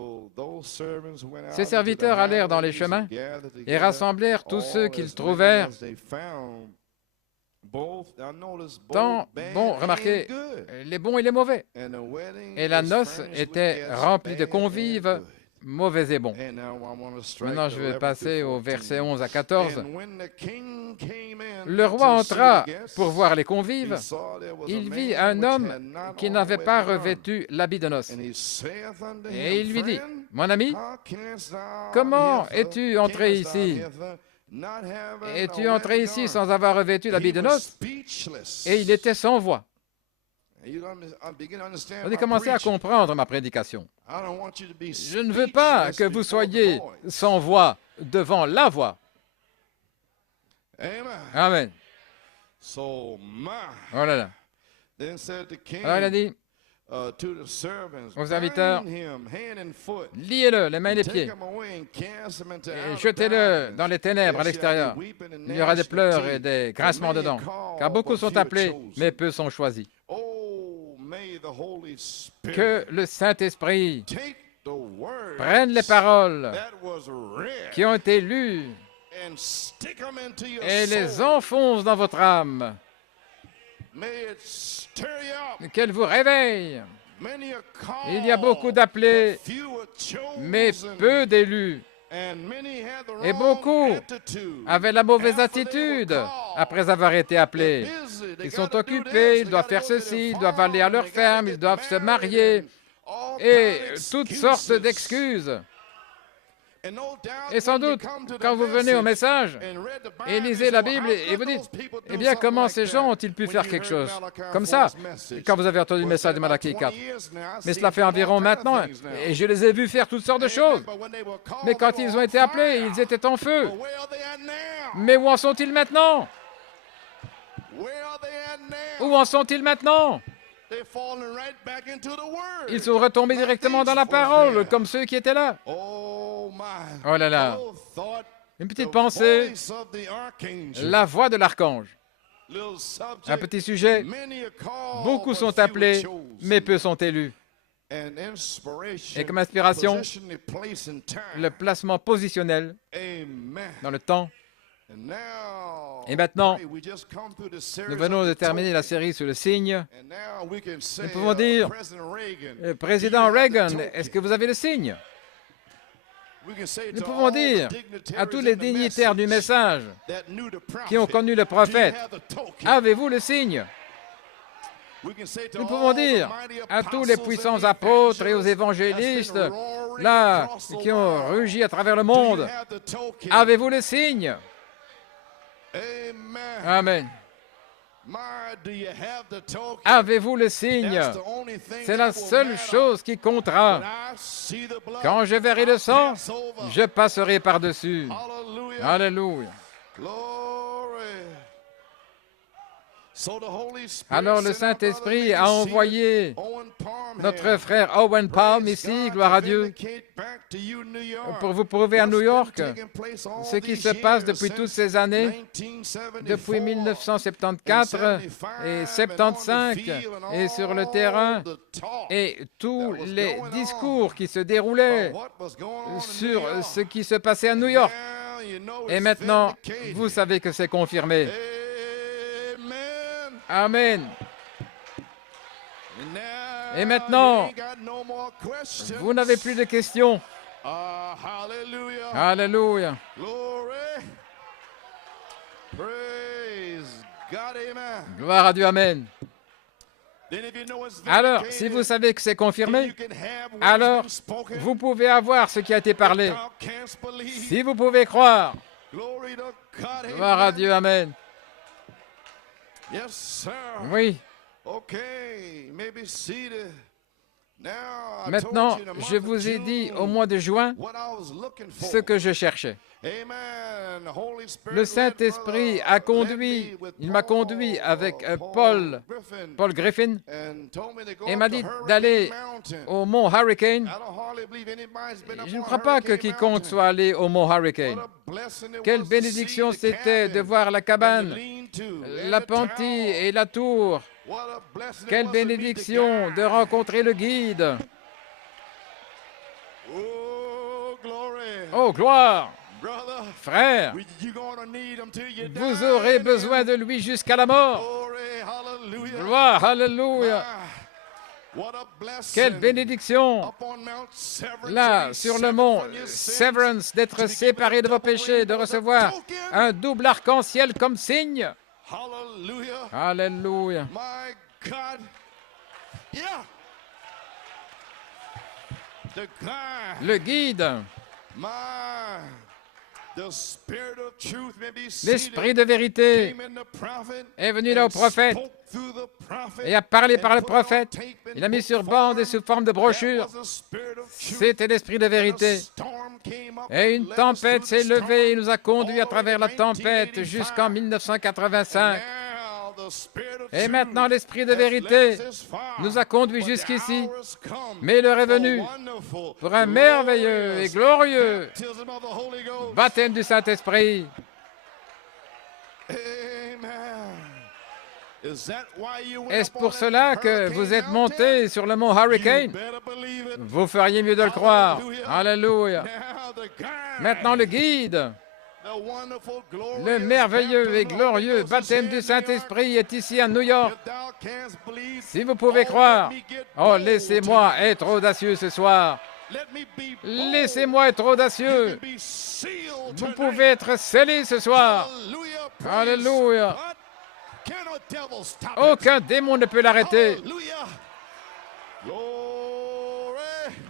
Ces serviteurs allèrent dans les chemins et rassemblèrent tous ceux qu'ils trouvèrent, tant bons, remarquez, les bons et les mauvais. Et la noce était remplie de convives, mauvais et bons. Maintenant, je vais passer au verset 11 à 14. Le roi entra pour voir les convives. Il vit un homme qui n'avait pas revêtu l'habit de noces. Et il lui dit, « Mon ami, comment es-tu entré ici ? Es-tu entré ici sans avoir revêtu l'habit de noces? » Et il était sans voix. Vous avez commencé à comprendre ma prédication. Je ne veux pas que vous soyez sans voix devant la voix. Amen. Oh là là. Alors il a dit aux serviteurs, liez-le, les mains et les pieds, et jetez-le dans les ténèbres à l'extérieur. Il y aura des pleurs et des grincements de dents, car beaucoup sont appelés, mais peu sont choisis. Que le Saint-Esprit prenne les paroles qui ont été lues et les enfonce dans votre âme. Qu'elle vous réveille. Il y a beaucoup d'appelés, mais peu d'élus. Et beaucoup avaient la mauvaise attitude après avoir été appelés. Ils sont occupés, ils doivent faire ceci, ils doivent aller à leur ferme, ils doivent se marier, et toutes sortes d'excuses. Et sans doute, quand vous venez au message et lisez la Bible et vous dites, eh bien, comment ces gens ont-ils pu faire quelque chose comme ça, quand vous avez entendu le message de Malachie 4? Mais cela fait environ maintenant, et je les ai vus faire toutes sortes de choses. Mais quand ils ont été appelés, ils étaient en feu. Mais où en sont-ils maintenant? Où en sont-ils maintenant? Ils sont retombés directement dans la parole, comme ceux qui étaient là. Oh là là. Une petite pensée, la voix de l'archange. Un petit sujet, beaucoup sont appelés, mais peu sont élus. Et comme inspiration, le placement positionnel dans le temps. Et maintenant, nous venons de terminer la série sur le signe. Nous pouvons dire, Président Reagan, est-ce que vous avez le signe? Nous pouvons dire à tous les dignitaires du message qui ont connu le prophète, avez-vous le signe? Nous pouvons dire à tous les puissants apôtres et aux évangélistes, là, qui ont rugi à travers le monde, avez-vous le signe? Amen. Avez-vous le signe? C'est la seule chose qui comptera. Quand je verrai le sang, je passerai par-dessus. Alléluia. Alors le Saint-Esprit a envoyé notre frère Owen Palm ici, gloire à Dieu, pour vous prouver à New York ce qui se passe depuis toutes ces années, depuis 1974 et 75, et sur le terrain, et tous les discours qui se déroulaient sur ce qui se passait à New York. Et maintenant, vous savez que c'est confirmé. Amen. Et maintenant, vous n'avez plus de questions. Alléluia. Gloire à Dieu, Amen. Alors, si vous savez que c'est confirmé, alors vous pouvez avoir ce qui a été parlé. Si vous pouvez croire, gloire à Dieu, Amen. Oui. Maintenant, je vous ai dit au mois de juin ce que je cherchais. Le Saint-Esprit a conduit, il m'a conduit avec Paul Griffin et m'a dit d'aller au mont Hurricane. Je ne crois pas que quiconque soit allé au mont Hurricane. Quelle bénédiction c'était de voir la cabane, la pentille et la tour. Quelle bénédiction de rencontrer le guide. Oh, gloire! Frère, vous aurez besoin de lui jusqu'à la mort. Gloire, alléluia. Quelle bénédiction, là, sur le mont Severance, d'être séparé de vos péchés, de recevoir un double arc-en-ciel comme signe. Alléluia. Le guide, l'Esprit de vérité est venu là au prophète et a parlé par le prophète. Il a mis sur bande et sous forme de brochure. C'était l'Esprit de vérité. Et une tempête s'est levée et nous a conduits à travers la tempête jusqu'en 1985. Et maintenant, l'Esprit de vérité nous a conduits jusqu'ici. Mais l'heure est venue pour un merveilleux et glorieux baptême du Saint-Esprit. Est-ce pour cela que vous êtes monté sur le mont Hurricane? Vous feriez mieux de le croire. Alléluia. Maintenant, le guide, le merveilleux et glorieux baptême du Saint-Esprit est ici à New York. Si vous pouvez croire, oh, laissez-moi être audacieux ce soir. Laissez-moi être audacieux. Vous pouvez être scellés ce soir. Alléluia. Aucun démon ne peut l'arrêter.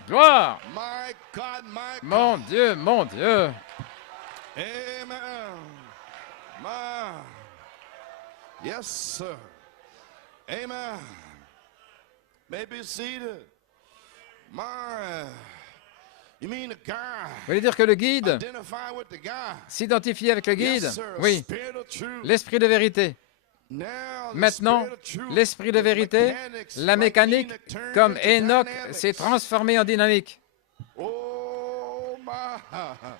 Gloire. Mon Dieu, mon Dieu. Yes, sir. Amen. Maybe seated. You mean the guy? Vous voulez dire que le guide s'identifie avec le guide? Oui. L'esprit de vérité. Maintenant, l'esprit de vérité, la mécanique, comme Enoch, s'est transformé en dynamique.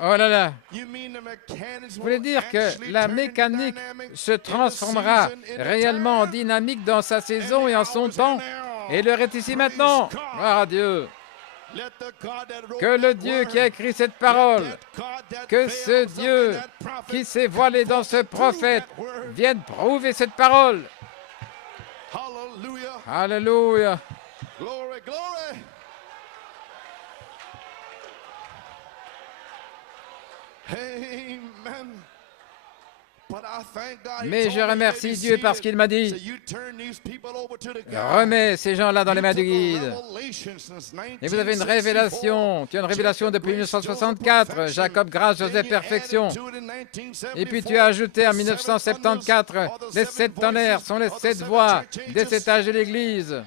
Oh là là. Vous voulez dire que la mécanique se transformera réellement en dynamique dans sa saison et en son temps? Et l'heure est ici maintenant. Gloire à Dieu. Que le Dieu qui a écrit cette parole, que ce Dieu qui s'est voilé dans ce prophète vienne prouver cette parole. Alléluia. Mais je remercie Dieu parce qu'il m'a dit, remets ces gens-là dans les mains du guide. Et vous avez une révélation, tu as une révélation depuis 1964, Jacob, grâce, Joseph, perfection. Et puis tu as ajouté en 1974, les 7 tonnerres sont les 7 voies des 7 âges de l'Église.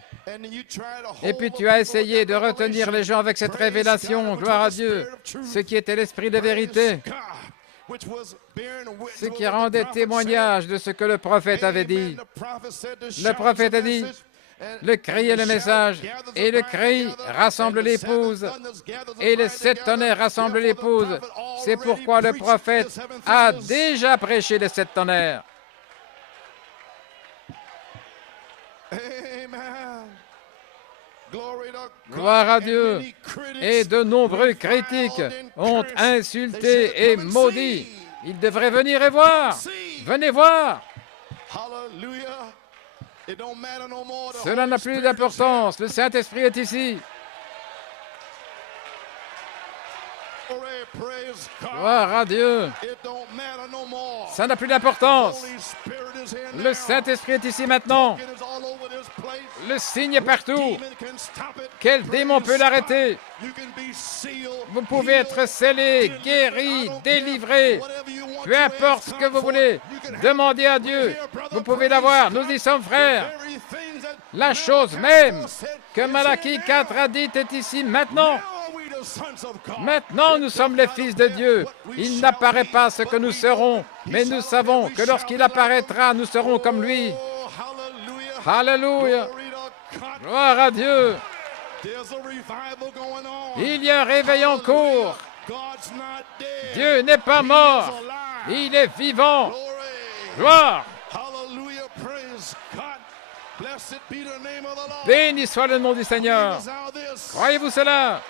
Et puis tu as essayé de retenir les gens avec cette révélation, gloire à Dieu, ce qui était l'esprit de vérité, ce qui rendait témoignage de ce que le prophète avait dit. Le prophète a dit, le cri est le message, et le cri rassemble l'épouse, et les 7 tonnerres rassemblent l'épouse. C'est pourquoi le prophète a déjà prêché les 7 tonnerres. Gloire à Dieu. Et de nombreux critiques ont insulté et maudit. Ils devraient venir et voir. Venez voir. Cela n'a plus d'importance. Le Saint-Esprit est ici. Gloire à Dieu. Ça n'a plus d'importance. Le Saint-Esprit est ici maintenant. Le signe est partout. Quel démon peut l'arrêter? Vous pouvez être scellé, guéri, délivré. Peu importe ce que vous voulez. Demandez à Dieu. Vous pouvez l'avoir. Nous y sommes frères. La chose même que Malachie 4 a dite est ici maintenant. Maintenant, nous sommes les fils de Dieu. Il n'apparaît pas ce que nous serons, mais nous savons que lorsqu'il apparaîtra, nous serons comme lui. Alléluia. Gloire à Dieu. Il y a un réveil en cours. Dieu n'est pas mort. Il est vivant. Gloire. Béni soit le nom du Seigneur. Croyez-vous cela?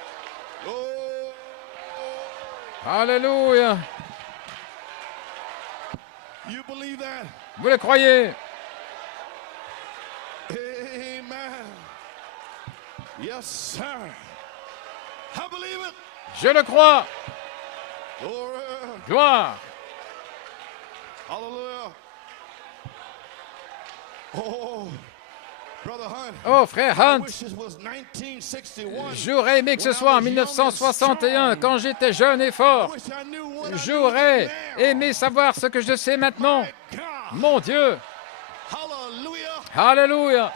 Alléluia. Vous le croyez? Je le crois. Gloire. Oh, frère Hunt, j'aurais aimé que ce soit en 1961, quand j'étais jeune et fort. J'aurais aimé savoir ce que je sais maintenant. Mon Dieu. Alléluia.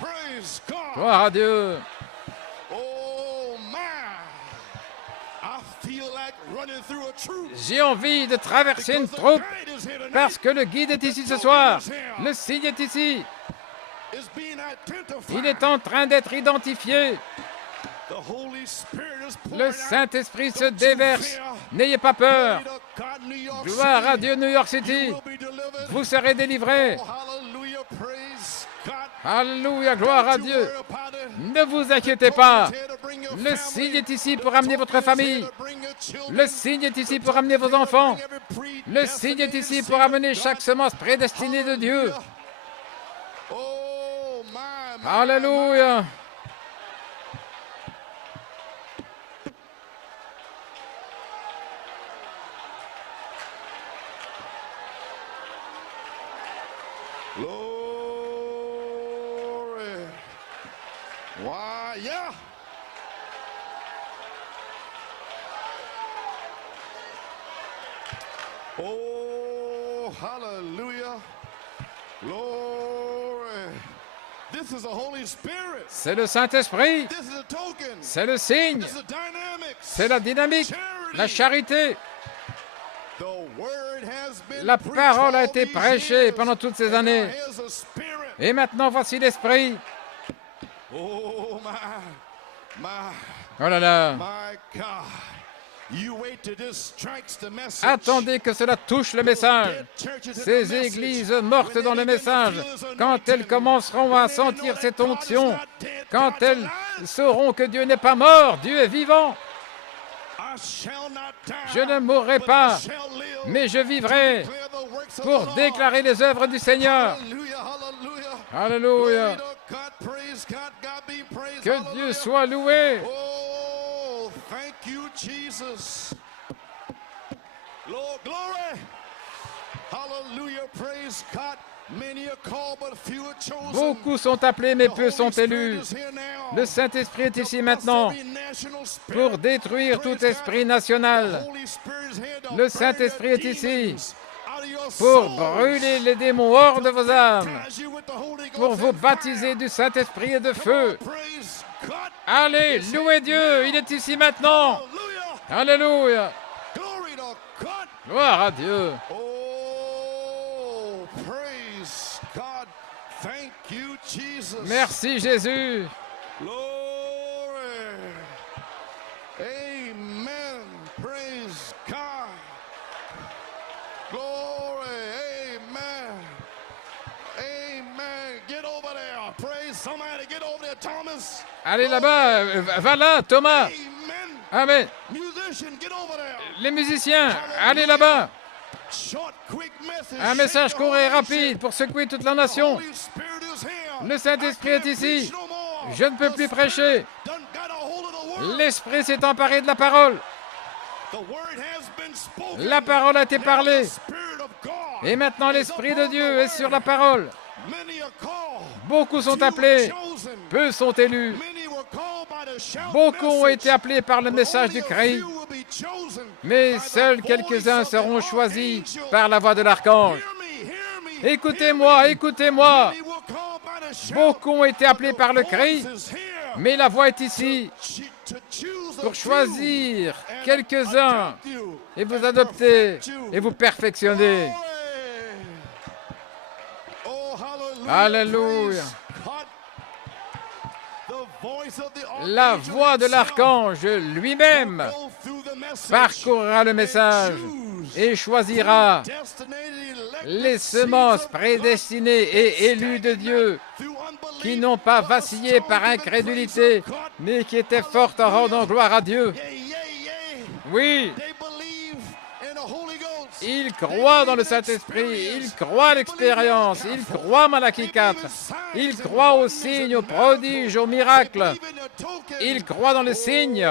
Gloire à Dieu. J'ai envie de traverser une troupe parce que le guide est ici ce soir. Le signe est ici. Il est en train d'être identifié. Le Saint-Esprit se déverse. N'ayez pas peur. Gloire à Dieu, New York City. Vous serez délivrés. Alléluia, gloire à Dieu. Ne vous inquiétez pas. Le signe est ici pour amener votre famille. Le signe est ici pour amener vos enfants. Le signe est ici pour amener chaque semence prédestinée de Dieu. Alléluia. Oh, hallelujah. Glory. This is the Holy Spirit. C'est le Saint-Esprit. This is a token. C'est le signe. This is the dynamics. C'est la dynamique. Charity. La charité. The word has been La preached parole a all été these prêchée years. pendant toutes ces And années. now here's a spirit. Et maintenant, voici l'Esprit. Oh, my Oh là là. God. Attendez que cela touche le message. Ces églises mortes dans le message, quand elles commenceront à sentir cette onction, quand elles sauront que Dieu n'est pas mort, Dieu est vivant. Je ne mourrai pas, mais je vivrai pour déclarer les œuvres du Seigneur. Alléluia. Que Dieu soit loué. Oh, thank you, Jesus. Lord, glory. Hallelujah, praise God. Many are called, but few are chosen. Beaucoup sont appelés, mais peu sont élus. Le Saint-Esprit est ici maintenant pour détruire tout esprit national. Le Saint-Esprit est ici pour brûler les démons hors de vos âmes, pour vous baptiser du Saint-Esprit et de feu. Allez, louez Dieu, il est ici maintenant. Alléluia. Gloire à Dieu. Oh, praise God. Thank you, Jesus. Merci Jésus. Glory. Amen. Praise God. Glory. Amen. Amen. Get over there. Praise somebody. Get over there, Thomas. Allez là-bas, va là, Thomas. Amen. Amen. Musician, get over there. Les musiciens, allez là-bas. Short, quick message. Un message Shake the court et whole rapide nation. pour secouer toute la nation. Holy Spirit is here. Le Saint-Esprit est ici. Preach no more. Je ne peux plus prêcher. Done got a hold of the word. L'Esprit s'est emparé de la parole. The word has been spoken. La parole a été parlée. The Spirit of God Et maintenant, is l'Esprit de upon Dieu the est sur la word. parole. Many are called. Beaucoup sont Few are appelés, chosen. peu sont élus. Many were called by the shout Beaucoup ont message. été appelés par le But message only du a cri, few will be chosen mais by the seuls voice quelques-uns of the seront choisis archangel. par la voix de l'archange. Hear me. Écoutez-moi, écoutez-moi. Many were called by the shout, Beaucoup ont été appelés but par le the cri, voice is here mais la voix est ici to choose a pour few choisir and quelques-uns adopt you et vous and adopter perfect you. et vous perfectionner. Oh, Alléluia. praise God. The voice of the La archangel voix de himself l'archange lui-même will go through the message parcourra le message and choose et choisira destinated elected les seeds semences of God prédestinées et élues de Dieu through unbelief, qui n'ont pas but vacillé are par strong in the incrédulité, praise of God. mais qui étaient fortes en rendant gloire à Dieu. Yeah, yeah, yeah. Oui, They believe in the Holy Ghost. ils croient dans le Saint-Esprit, ils croient à l'expérience, ils croient à Malachie 4, ils croient aux signes, aux prodiges, aux miracles, ils croient dans le signe.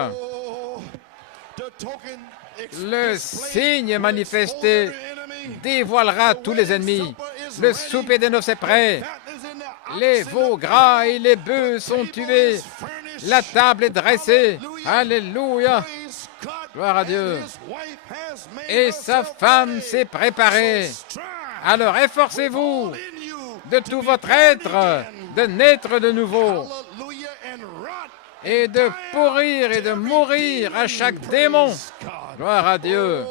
Le signe manifesté dévoilera tous les ennemis. Le souper des noces est prêt. Les veaux gras et les bœufs sont tués. La table est dressée. Alléluia. Gloire à Dieu. Et sa femme s'est préparée. Alors efforcez-vous de tout votre être, de naître de nouveau et de pourrir et de mourir à chaque démon. Gloire à Dieu.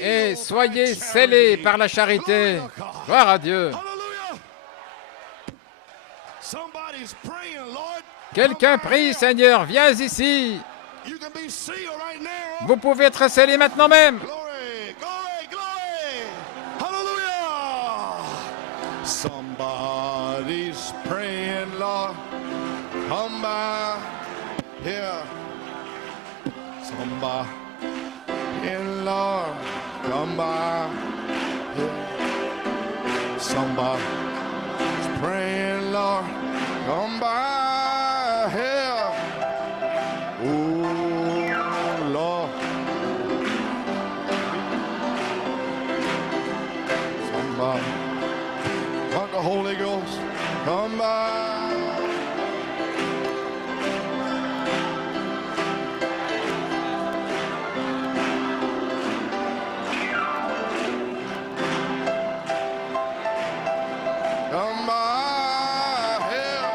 Et soyez scellés par la charité. Gloire à Dieu. Quelqu'un prie, Seigneur, viens ici. Vous pouvez être scellés maintenant même. Glory, glory, glory. Hallelujah. Somebody's praying, Lord. Come by here. Somebody, Lord. Come by here. Somebody's praying, Lord. Come by here. Oh, Lord. Somebody, want the Holy Ghost, come by. Come by here.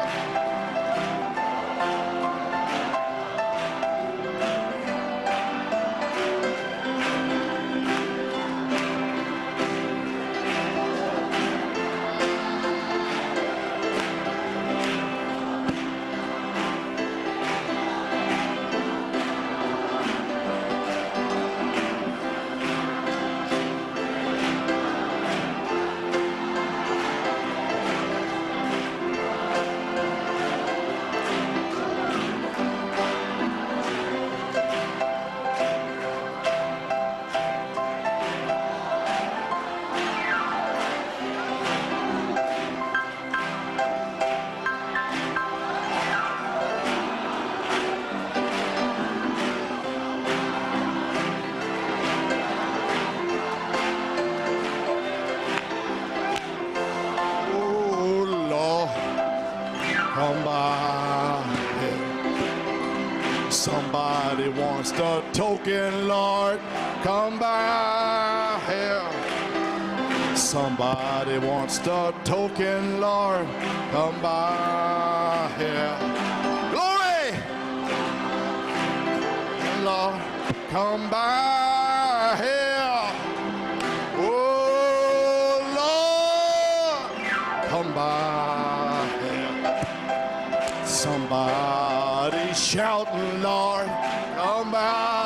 Somebody wants the token, Lord, come by here. Somebody wants the token, Lord, come by here. Glory! Lord, come by here. Oh, Lord, come by here. Somebody shouting, Lord, come by